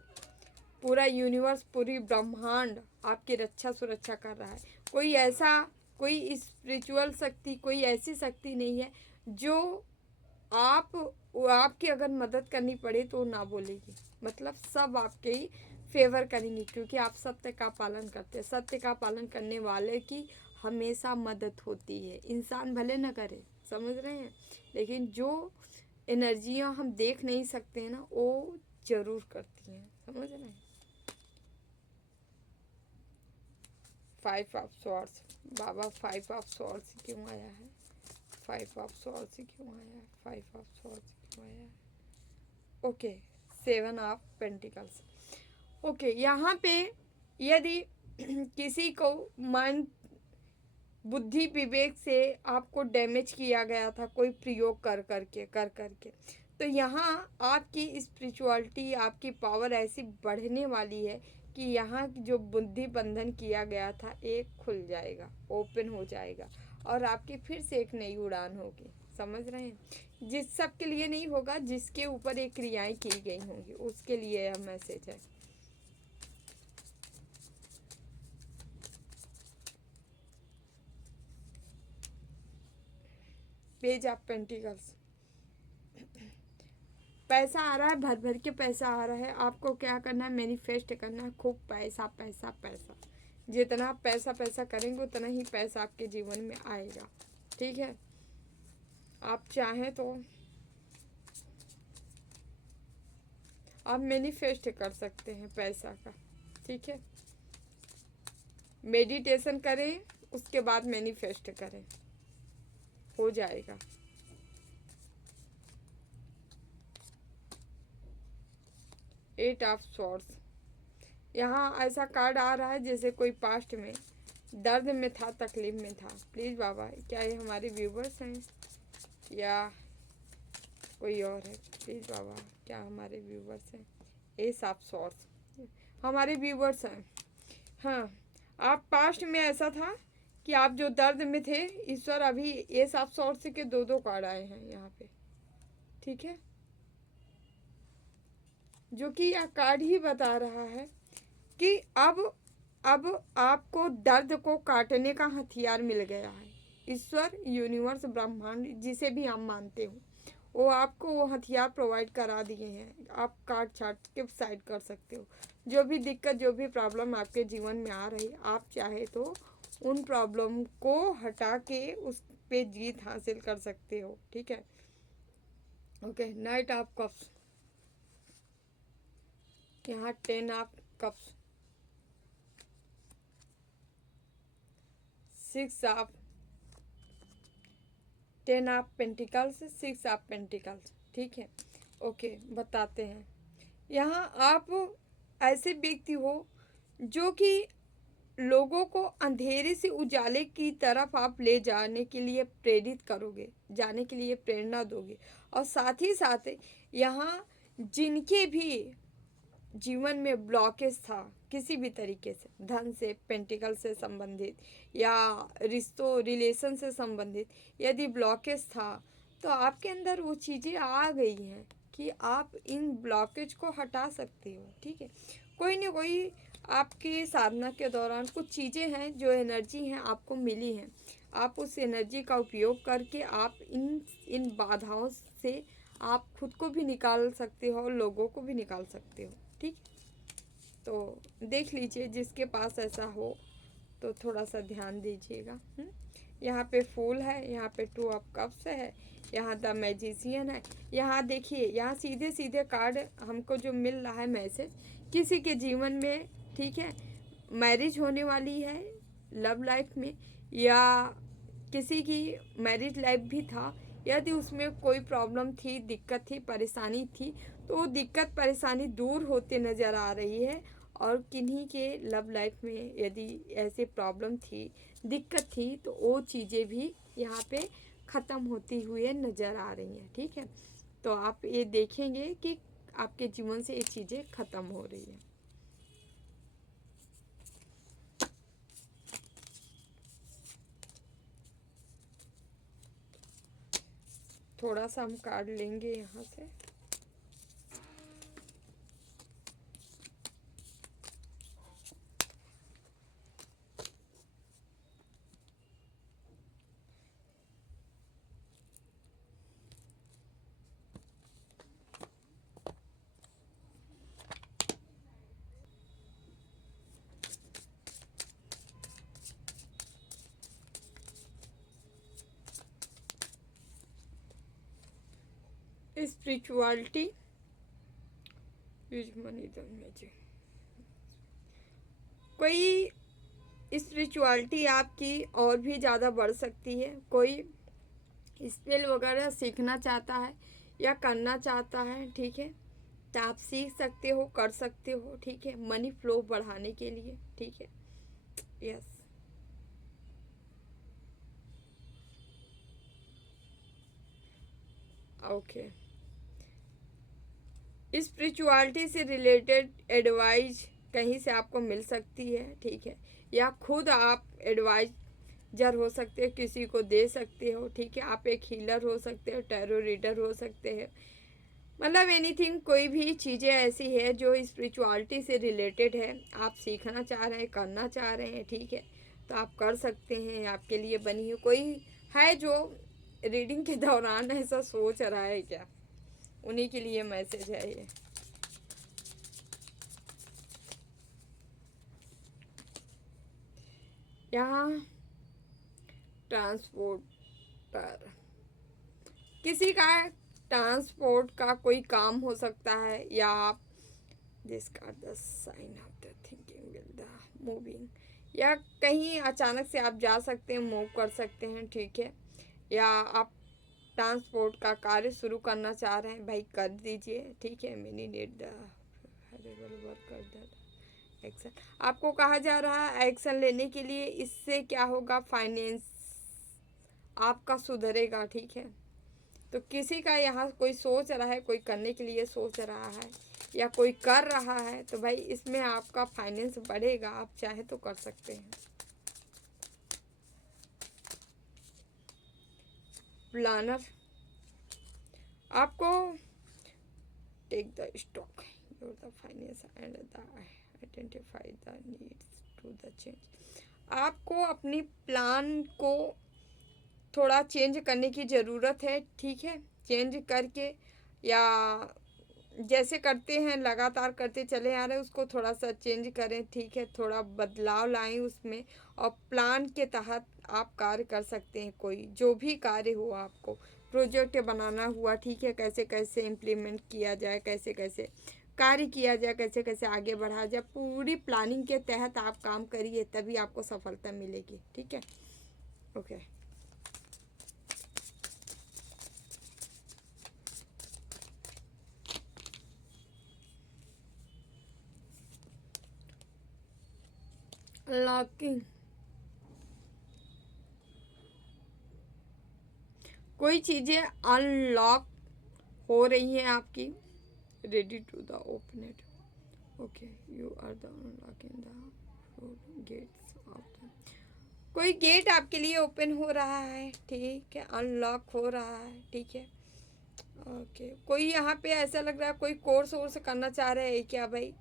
पूरा यूनिवर्स, पूरी ब्रह्मांड आपकी रक्षा सुरक्षा कर रहा है। कोई स्पिरिचुअल शक्ति, कोई ऐसी शक्ति नहीं है जो आपकी अगर मदद करनी पड़े तो ना बोलेगी। मतलब सब आपके ही फेवर करेंगे, क्योंकि आप सत्य का पालन करते हैं। सत्य का पालन करने वाले की हमेशा मदद होती है, इंसान भले न करे, समझ रहे हैं। लेकिन जो एनर्जियाँ हम देख नहीं सकते हैं ना, वो जरूर करती हैं, समझ रहे हैं। 5 of swords, Baba 5 of swords क्यों आया है, 5 ऑफ स्वॉर्ड्स क्यों आया है, 5 ऑफ स्वॉर्ड्स क्यों आया है। Okay, 7 of pentacles. ओके, यहाँ पे यदि किसी को माइंड, बुद्धि विवेक से आपको डैमेज किया गया था कोई प्रयोग कर करके, तो यहाँ आपकी स्पिरिचुअलिटी, आपकी पावर ऐसी बढ़ने वाली है कि यहाँ जो बुद्धि बंधन किया गया था एक खुल जाएगा, ओपन हो जाएगा, और आपकी फिर से एक नई उड़ान होगी, समझ रहे हैं। जिस सब के लिए नहीं होगा, जिसके ऊपर एक क्रियाएं की गई होंगी, उसके लिए यह मैसेज है। पेज ऑफ पेंटिकल्स, पैसा आ रहा है, भर भर के पैसा आ रहा है। आपको क्या करना है, मैनिफेस्ट करना है, खूब पैसा पैसा पैसा। जितना आप पैसा पैसा करेंगे उतना ही पैसा आपके जीवन में आएगा, ठीक है। आप चाहें तो आप मैनिफेस्ट कर सकते हैं पैसा का, ठीक है। मेडिटेशन करें, उसके बाद मैनिफेस्ट करें, हो जाएगा। एट ऑफ सॉर्ड्स, यहाँ ऐसा कार्ड आ रहा है जैसे कोई पास्ट में दर्द में था, तकलीफ में था। प्लीज़ बाबा, क्या ये हमारे व्यूवर्स हैं या कोई और है? प्लीज़ बाबा, क्या हमारे व्यूवर्स हैं? एस ऑफ सॉर्ड्स, हमारे व्यूवर्स हैं। हाँ, आप पास्ट में ऐसा था कि आप जो दर्द में थे, ईश्वर अभी एस ऑफ सॉर्ड्स के दो दो कार्ड आए हैं यहाँ पे, ठीक है। जो कि यह कार्ड ही बता रहा है कि अब आपको दर्द को काटने का हथियार मिल गया है। ईश्वर, यूनिवर्स, ब्रह्मांड, जिसे भी आप मानते हो, वो आपको वो हथियार प्रोवाइड करा दिए हैं। आप काट छाट के साइड कर सकते हो। जो भी दिक्कत, जो भी प्रॉब्लम आपके जीवन में आ रही, आप चाहे तो उन प्रॉब्लम को हटा के उस पे जीत हासिल कर सकते हो, ठीक है। ओके, नाइट ऑफ कप्स, यहाँ 10 of cups, 6 of 10 of pentacles, 6 of pentacles, ठीक है। ओके, बताते हैं। यहाँ आप ऐसे व्यक्ति हो जो कि लोगों को अंधेरे से उजाले की तरफ आप ले जाने के लिए प्रेरित करोगे, जाने के लिए प्रेरणा दोगे। और साथ ही साथ यहाँ जिनके भी जीवन में ब्लॉकेज था किसी भी तरीके से, धन से, पेंटिकल से संबंधित या रिश्तों, रिलेशन से संबंधित, यदि ब्लॉकेज था तो आपके अंदर वो चीज़ें आ गई हैं कि आप इन ब्लॉकेज को हटा सकते हो, ठीक है। कोई ना कोई आपके साधना के दौरान कुछ चीज़ें हैं, जो एनर्जी हैं आपको मिली हैं। आप उस एनर्जी का उपयोग करके आप इन बाधाओं से आप खुद को भी निकाल सकते हो और लोगों को भी निकाल सकते हो, ठीक। तो देख लीजिए, जिसके पास ऐसा हो तो थोड़ा सा ध्यान दीजिएगा। यहाँ पे फूल है, यहाँ पे 2 ऑफ कप्स है, यहाँ द मैजिशियन है। यहाँ देखिए, यहाँ सीधे सीधे कार्ड हमको जो मिल रहा है मैसेज, किसी के जीवन में, ठीक है, मैरिज होने वाली है लव लाइफ में, या किसी की मैरिज लाइफ भी था। यदि उसमें कोई प्रॉब्लम थी, दिक्कत थी, परेशानी थी, तो वो दिक्कत परेशानी दूर होते नज़र आ रही है। और किन्हीं के लव लाइफ में यदि ऐसी प्रॉब्लम थी, दिक्कत थी, तो वो चीज़ें भी यहाँ पे ख़त्म होती हुई नज़र आ रही हैं, ठीक है। तो आप ये देखेंगे कि आपके जीवन से ये चीज़ें ख़त्म हो रही हैं। थोड़ा सा हम कार्ड लेंगे यहाँ से। Spirituality, use money the magic. कोई स्पिरिचुअलिटी आपकी और भी ज़्यादा बढ़ सकती है। कोई स्पेल वगैरह सीखना चाहता है या करना चाहता है, ठीक है, तो आप सीख सकते हो, कर सकते हो, ठीक है, मनी फ्लो बढ़ाने के लिए, ठीक है। Yes, okay. स्पिरिचुअलिटी से रिलेटेड एडवाइस कहीं से आपको मिल सकती है, ठीक है, या खुद आप एडवाइजर हो सकते हो, किसी को दे सकते हो, ठीक है। आप एक हीलर हो सकते हो, टैरो रीडर हो सकते हैं, मतलब एनीथिंग, कोई भी चीज़ें ऐसी है जो स्पिरिचुअलिटी से रिलेटेड है, आप सीखना चाह रहे हैं, करना चाह रहे हैं, ठीक है, तो आप कर सकते हैं। आपके लिए बनी है। कोई है जो रीडिंग के दौरान ऐसा सोच रहा है क्या, उन्हीं के लिए मैसेज है ये। यहाँ ट्रांसपोर्टर, किसी का ट्रांसपोर्ट का कोई काम हो सकता है, या आप this card the sign of the thinking will the moving, या कहीं अचानक से आप जा सकते हैं, मूव कर सकते हैं, ठीक है। या आप ट्रांसपोर्ट का कार्य शुरू करना चाह रहे हैं, भाई कर दीजिए, ठीक है। Many need the worker that action, आपको कहा जा रहा है एक्शन लेने के लिए। इससे क्या होगा, फाइनेंस आपका सुधरेगा, ठीक है। तो किसी का यहाँ कोई सोच रहा है, कोई करने के लिए सोच रहा है या कोई कर रहा है, तो भाई इसमें आपका फाइनेंस बढ़ेगा, आप चाहे तो कर सकते हैं। प्लानर, आपको take the stock your the finance and the identify the needs to the change, आपको अपनी प्लान को थोड़ा चेंज करने की ज़रूरत है, ठीक है। चेंज करके, या जैसे करते हैं लगातार करते चले आ रहे हैं, उसको थोड़ा सा चेंज करें, ठीक है। थोड़ा बदलाव लाएं उसमें, और प्लान के तहत आप कार्य कर सकते हैं। कोई जो भी कार्य हो, आपको प्रोजेक्ट बनाना हुआ, ठीक है, कैसे कैसे इम्प्लीमेंट किया जाए, कैसे कैसे कार्य किया जाए, कैसे कैसे आगे बढ़ा जाए, पूरी प्लानिंग के तहत आप काम करिए, तभी आपको सफलता मिलेगी, ठीक है। ओके लॉकिंग, कोई चीज़ें अनलॉक हो रही हैं आपकी, ready to the open it, okay. You are the unlocking the gates of the, कोई गेट आपके लिए ओपन हो रहा है, ठीक है, अनलॉक हो रहा है, ठीक है। ओके कोई यहाँ पे ऐसा लग रहा है कोई कोर्स वोर्स करना चाह रहे हैं क्या भाई,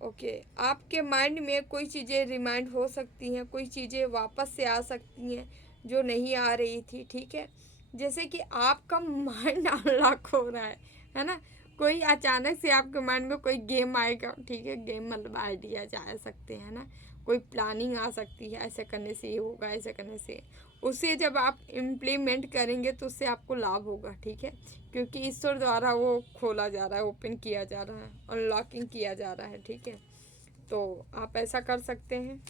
ओके। आपके माइंड में कोई चीज़ें रिमाइंड हो सकती हैं, कोई चीज़ें वापस से आ सकती हैं जो नहीं आ रही थी, ठीक है। जैसे कि आपका माइंड अनलॉक हो रहा है ना। कोई अचानक से आपके माइंड में कोई गेम आएगा, ठीक है। गेम मतलब आइडिया जा सकते हैं ना, कोई प्लानिंग आ सकती है, ऐसे करने से ये होगा, ऐसे करने से, उसे जब आप इम्प्लीमेंट करेंगे तो उससे आपको लाभ होगा, ठीक है। क्योंकि ईश्वर द्वारा वो खोला जा रहा है, ओपन किया जा रहा है, अनलॉकिंग किया जा रहा है, ठीक है। तो आप ऐसा कर सकते हैं।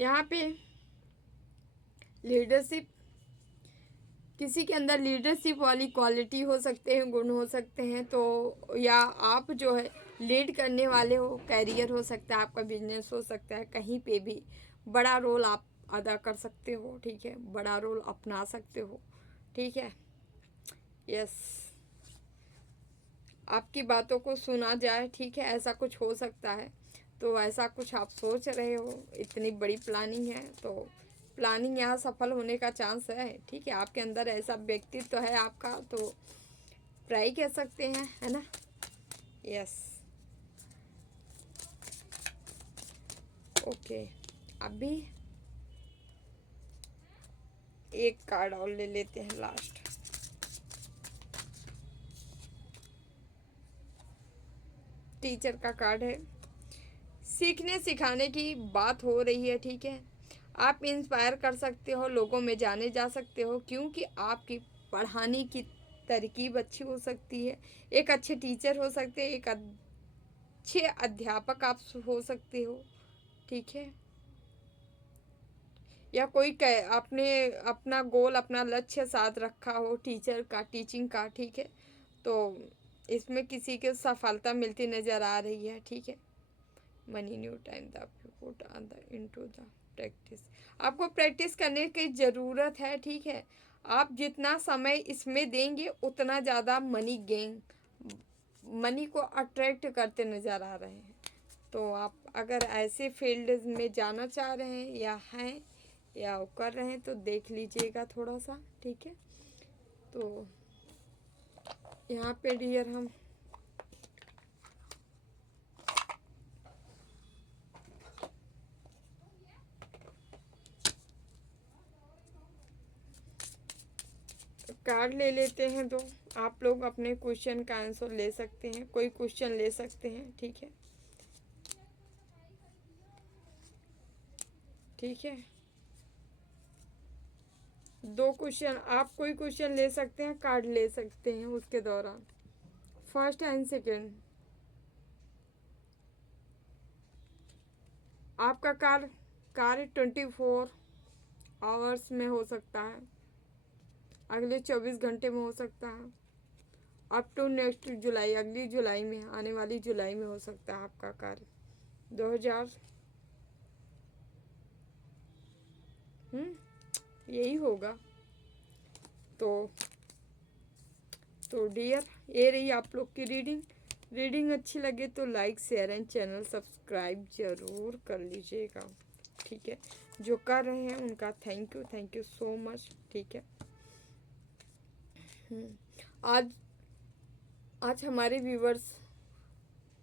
यहाँ पे लीडरशिप, किसी के अंदर लीडरशिप वाली क्वालिटी हो सकते हैं, गुण हो सकते हैं, तो या आप जो है लीड करने वाले हो, कैरियर हो सकता है, आपका बिजनेस हो सकता है, कहीं पे भी बड़ा रोल आप अदा कर सकते हो, ठीक है, बड़ा रोल अपना सकते हो, ठीक है। यस, आपकी बातों को सुना जाए, ठीक है, ऐसा कुछ हो सकता है। तो ऐसा कुछ आप सोच रहे हो, इतनी बड़ी प्लानिंग है, तो प्लानिंग यहाँ सफल होने का चांस है, ठीक है। आपके अंदर ऐसा व्यक्तित्व तो है आपका, तो ट्राई कर सकते हैं, है ना। यस ओके, अभी एक कार्ड और ले लेते हैं लास्ट। टीचर का कार्ड है, सीखने सिखाने की बात हो रही है, ठीक है। आप इंस्पायर कर सकते हो, लोगों में जाने जा सकते हो, क्योंकि आपकी पढ़ाने की तरकीब अच्छी हो सकती है। एक अच्छे टीचर हो सकते हैं, एक अच्छे अध्यापक आप हो सकते हो, ठीक है। या कोई आपने अपना गोल, अपना लक्ष्य साथ रखा हो टीचर का, टीचिंग का, ठीक है। तो इसमें किसी को सफलता मिलती नज़र आ रही है, ठीक है। Money new time the put on the into the practice, आपको प्रैक्टिस करने की ज़रूरत है, ठीक है। आप जितना समय इसमें देंगे उतना ज़्यादा मनी गेन, मनी को अट्रैक्ट करते नज़र आ रहे हैं। तो आप अगर ऐसे फील्ड में जाना चाह रहे हैं या हैं या कर रहे हैं तो देख लीजिएगा थोड़ा सा, ठीक है। तो यहाँ पे डियर हम कार्ड ले लेते हैं, तो आप लोग अपने क्वेश्चन का आंसर ले सकते हैं, कोई क्वेश्चन ले सकते हैं, ठीक है, ठीक है। 2 क्वेश्चन, आप कोई क्वेश्चन ले सकते हैं, कार्ड ले सकते हैं उसके दौरान, फर्स्ट एंड सेकेंड। आपका कार्य 24 आवर्स में हो सकता है, अगले 24 घंटे में हो सकता है, अप टू नेक्स्ट जुलाई, अगली जुलाई में, आने वाली जुलाई में हो सकता है आपका कार्य 2000। यही होगा। तो डियर, ये रही आप लोग की रीडिंग अच्छी लगे तो like share and channel subscribe जरूर कर लीजिएगा, ठीक है। जो कर रहे हैं उनका थैंक यू सो मच, ठीक है। आज हमारे व्यूवर्स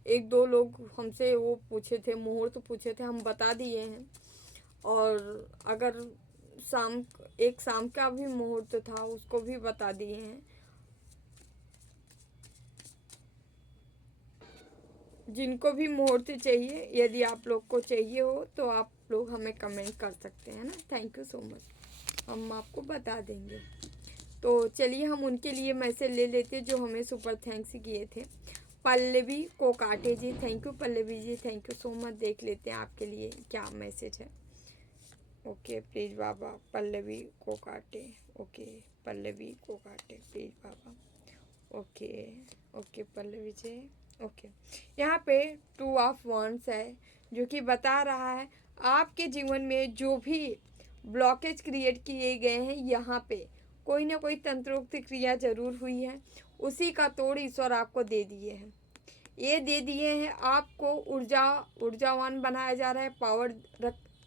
1-2 लोग हमसे वो पूछे थे, मुहूर्त पूछे थे, हम बता दिए हैं। और अगर शाम का भी मुहूर्त था उसको भी बता दिए हैं। जिनको भी मुहूर्त चाहिए, यदि आप लोग को चाहिए हो तो आप लोग हमें कमेंट कर सकते हैं ना। थैंक यू सो मच, हम आपको बता देंगे। तो चलिए हम उनके लिए मैसेज ले लेते जो हमें सुपर थैंक्स किए थे। Pallavi Kokate ji, thank you Pallavi ji, thank you so much. देख लेते हैं आपके लिए क्या मैसेज है। ओके प्लीज बाबा, पल्लवी कोकाटे, ओके पल्लवी कोकाटे प्लीज बाबा, ओके पल्लवी जी, ओके। यहाँ पे 2 ऑफ वांड्स है जो कि बता रहा है आपके जीवन में जो भी ब्लॉकेज क्रिएट किए गए हैं, यहाँ पे कोई ना कोई तंत्रोक्त क्रिया जरूर हुई है, उसी का तोड़ ईश्वर आपको दे दिए हैं। ये दे दिए हैं आपको, ऊर्जावान बनाया जा रहा है, पावर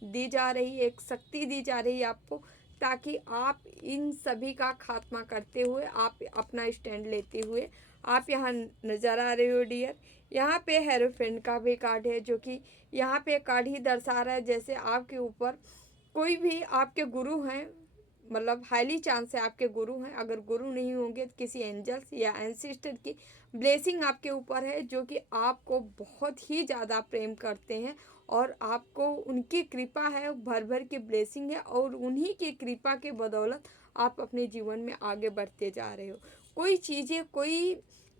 दी जा रही है, एक शक्ति दी जा रही है आपको, ताकि आप इन सभी का खात्मा करते हुए, आप अपना स्टैंड लेते हुए आप यहाँ नज़र आ रहे हो डियर। यहाँ पे हेरोफेंट का भी कार्ड है जो कि यहाँ पे कार्ड ही दर्शा रहा है जैसे आपके ऊपर कोई भी आपके गुरु हैं, मतलब हाईली चांस है आपके गुरु हैं। अगर गुरु नहीं होंगे तो किसी एंजल्स या एंसिस्टर की ब्लेसिंग आपके ऊपर है, जो कि आपको बहुत ही ज़्यादा प्रेम करते हैं और आपको उनकी कृपा है, भर भर की ब्लेसिंग है, और उन्हीं की कृपा के बदौलत आप अपने जीवन में आगे बढ़ते जा रहे हो। कोई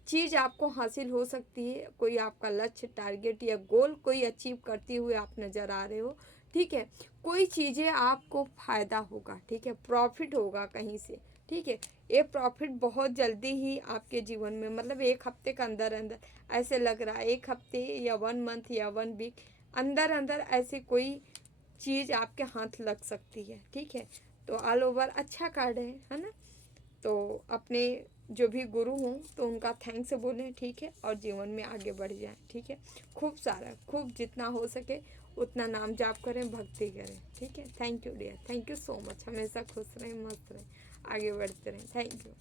चीज़ आपको हासिल हो सकती है, कोई आपका लक्ष्य, टारगेट या गोल कोई अचीव करते हुए आप नज़र आ रहे हो, ठीक है। कोई चीज़ें आपको फ़ायदा होगा, ठीक है, प्रॉफिट होगा कहीं से, ठीक है। ये प्रॉफिट बहुत जल्दी ही आपके जीवन में, मतलब 1 हफ्ते के अंदर अंदर ऐसे लग रहा है, 1 हफ्ते या 1 मंथ या 1 वीक अंदर अंदर ऐसे कोई चीज़ आपके हाथ लग सकती है, ठीक है। तो ऑल ओवर अच्छा कार्ड है ना। तो अपने जो भी गुरु हों तो उनका थैंक्स बोलें, ठीक है, और जीवन में आगे बढ़ जाएं, ठीक है। खूब जितना हो सके उतना नाम जाप करें, भक्ति करें, ठीक है। Thank you dear, thank you so much. हमेशा खुश रहें, मस्त रहें, आगे बढ़ते रहें, थैंक यू।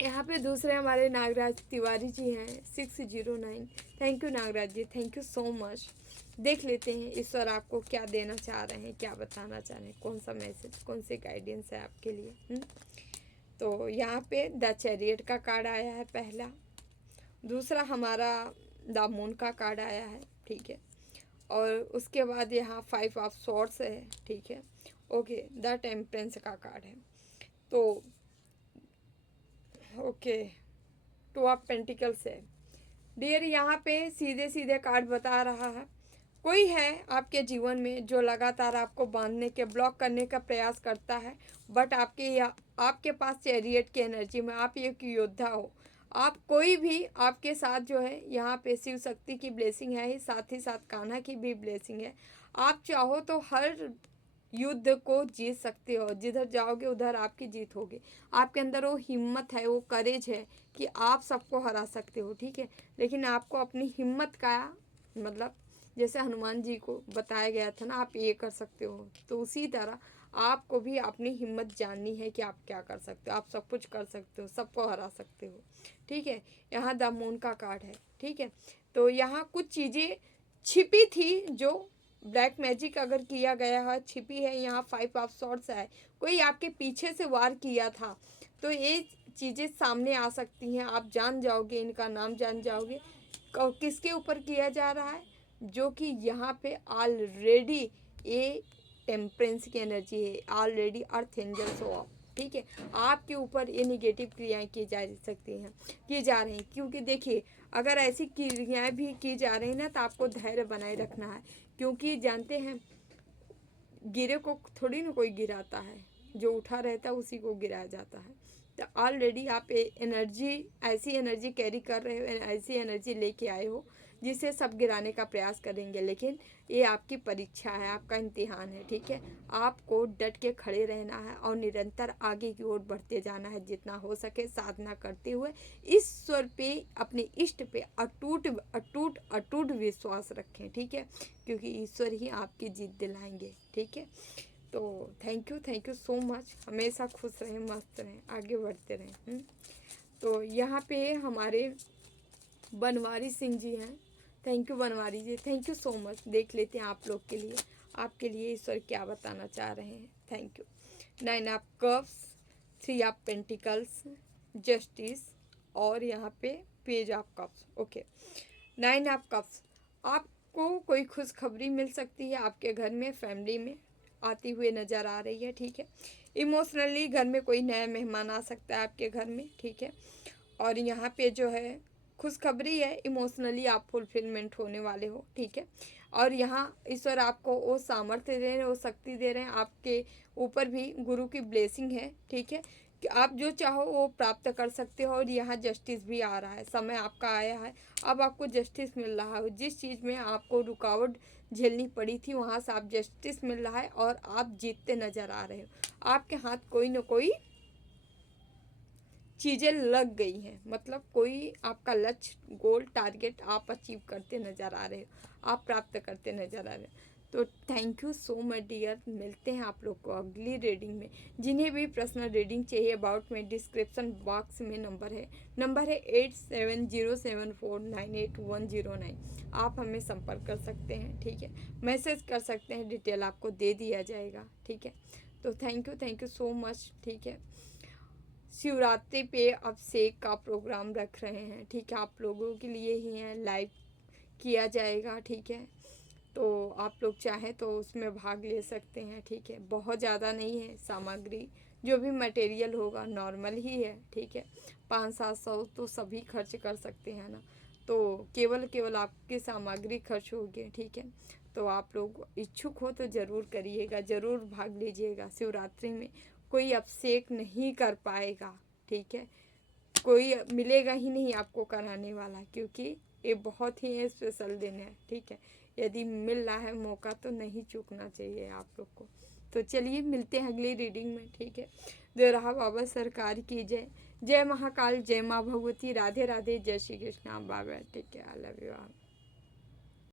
यहाँ पे दूसरे हमारे नागराज तिवारी जी हैं 609, thank you Nagraj ji, thank you so much. देख लेते हैं ईश्वर आपको क्या देना चाह रहे हैं, क्या बताना चाह रहे हैं, कौन सा मैसेज, कौन से गाइडेंस है आपके लिए। तो यहाँ पे द चैरियट का कार्ड आया है पहला, दूसरा हमारा द मून का कार्ड आया है, ठीक है, और उसके बाद यहाँ 5 ऑफ सॉर्ड्स है, ठीक है, ओके। द टेम्परेंस का कार्ड है, तो ओके 2 ऑफ पेंटिकल्स है डियर। यहाँ पे सीधे सीधे कार्ड बता रहा है कोई है आपके जीवन में जो लगातार आपको बांधने के, ब्लॉक करने का प्रयास करता है, बट आपके पास चैरियट की एनर्जी में आप एक योद्धा हो। आप कोई भी आपके साथ जो है, यहाँ पे शिव शक्ति की ब्लेसिंग है, ही साथ कान्हा की भी ब्लेसिंग है। आप चाहो तो हर युद्ध को जीत सकते हो, जिधर जाओगे उधर आपकी जीत होगी। आपके अंदर वो हिम्मत है, वो करेज है कि आप सबको हरा सकते हो, ठीक है। लेकिन आपको अपनी हिम्मत का, मतलब जैसे हनुमान जी को बताया गया था ना, आप ये कर सकते हो, तो उसी तरह आपको भी अपनी हिम्मत जाननी है कि आप क्या कर सकते हो, आप सब कुछ कर सकते हो, सबको हरा सकते हो, ठीक है। यहाँ द मून का कार्ड है, ठीक है। तो यहाँ कुछ चीज़ें छिपी थी जो ब्लैक मैजिक अगर किया गया है, छिपी है। यहाँ 5 ऑफ सॉर्ड्स है, कोई आपके पीछे से वार किया था, तो ये चीज़ें सामने आ सकती हैं, आप जान जाओगे, इनका नाम जान जाओगे किसके ऊपर किया जा रहा है, जो कि यहाँ पे ऑलरेडी ये टेम्परेंस की एनर्जी है, ऑलरेडी अर्थ एंजल शो ऑफ, ठीक है। आपके ऊपर ये निगेटिव क्रियाएं की जा सकती हैं, की जा रही हैं, क्योंकि देखिए अगर ऐसी क्रियाएं भी की जा रही हैं ना तो आपको धैर्य बनाए रखना है, क्योंकि जानते हैं गिरे को थोड़ी ना कोई गिराता है, जो उठा रहता है उसी को गिराया जाता है। तो ऑलरेडी आप एनर्जी, ऐसी एनर्जी कैरी कर रहे हो, ऐसी एनर्जी लेके आए हो जिसे सब गिराने का प्रयास करेंगे, लेकिन ये आपकी परीक्षा है, आपका इम्तिहान है, ठीक है। आपको डट के खड़े रहना है और निरंतर आगे की ओर बढ़ते जाना है, जितना हो सके साधना करते हुए ईश्वर पे, अपने इष्ट पे अटूट अटूट अटूट विश्वास रखें, ठीक है, क्योंकि ईश्वर ही आपकी जीत दिलाएंगे, ठीक है। तो थैंक यू सो मच। हमेशा खुश रहें, मस्त रहें, आगे बढ़ते रहें। तो यहाँ पे हमारे बनवारी सिंह जी हैं। Thank you Banwari ji, thank you so much. देख लेते हैं आप लोग के लिए, आपके लिए ईश्वर क्या बताना चाह रहे हैं। Thank you. 9 of cups, 3 of pentacles, justice, और यहाँ पे page of cups. Okay, 9 of cups, आपको कोई खुशखबरी मिल सकती है, आपके घर में, फैमिली में आती हुई नज़र आ रही है, ठीक है। इमोशनली घर में कोई नया मेहमान आ सकता है आपके घर में, ठीक है। और यहाँ पे जो है खुशखबरी है, इमोशनली आप फुलफिलमेंट होने वाले हो, ठीक है। और यहाँ ईश्वर आपको वो सामर्थ्य दे रहे हैं, वो शक्ति दे रहे हैं, आपके ऊपर भी गुरु की ब्लेसिंग है, ठीक है, कि आप जो चाहो वो प्राप्त कर सकते हो। और यहाँ जस्टिस भी आ रहा है, समय आपका आया है, अब आपको जस्टिस मिल रहा है। जिस चीज़ में आपको रुकावट झेलनी पड़ी थी वहाँ से आप जस्टिस मिल रहा है और आप जीतते नज़र आ रहे हो। आपके हाथ कोई ना कोई चीज़ें लग गई हैं, मतलब कोई आपका लक्ष्य, गोल, टारगेट आप अचीव करते नज़र आ रहे हो, आप प्राप्त करते नज़र आ रहे हो। तो thank you so much dear. मिलते हैं आप लोग को अगली रीडिंग में। जिन्हें भी पर्सनल रीडिंग चाहिए अबाउट में, डिस्क्रिप्शन बॉक्स में नंबर है 8707498109। आप हमें संपर्क कर सकते हैं, ठीक है, मैसेज कर सकते हैं, डिटेल आपको दे दिया जाएगा, ठीक है। तो थैंक यू सो मच, ठीक है। शिवरात्रि पे अभिषेक का प्रोग्राम रख रहे हैं, ठीक है, आप लोगों के लिए ही है, लाइव किया जाएगा, ठीक है। तो आप लोग चाहें तो उसमें भाग ले सकते हैं, ठीक है। बहुत ज़्यादा नहीं है सामग्री, जो भी मटेरियल होगा नॉर्मल ही है, ठीक है। 500-700 तो सभी खर्च कर सकते हैं ना, तो केवल आपकी सामग्री खर्च होगी, ठीक है। तो आप लोग इच्छुक हो तो ज़रूर करिएगा, ज़रूर भाग लीजिएगा। शिवरात्रि में कोई अभिषेक नहीं कर पाएगा, ठीक है, कोई मिलेगा ही नहीं आपको कराने वाला, क्योंकि ये बहुत ही स्पेशल दिन है, ठीक है। यदि मिल रहा है मौका तो नहीं चूकना चाहिए आप लोग को। तो चलिए मिलते हैं अगली रीडिंग में, ठीक है। जय रहा बाबा सरकार की जय। जय महाकाल, जय माँ भगवती, राधे राधे, जय श्री कृष्णा बाबा, ठीक है। I love you all.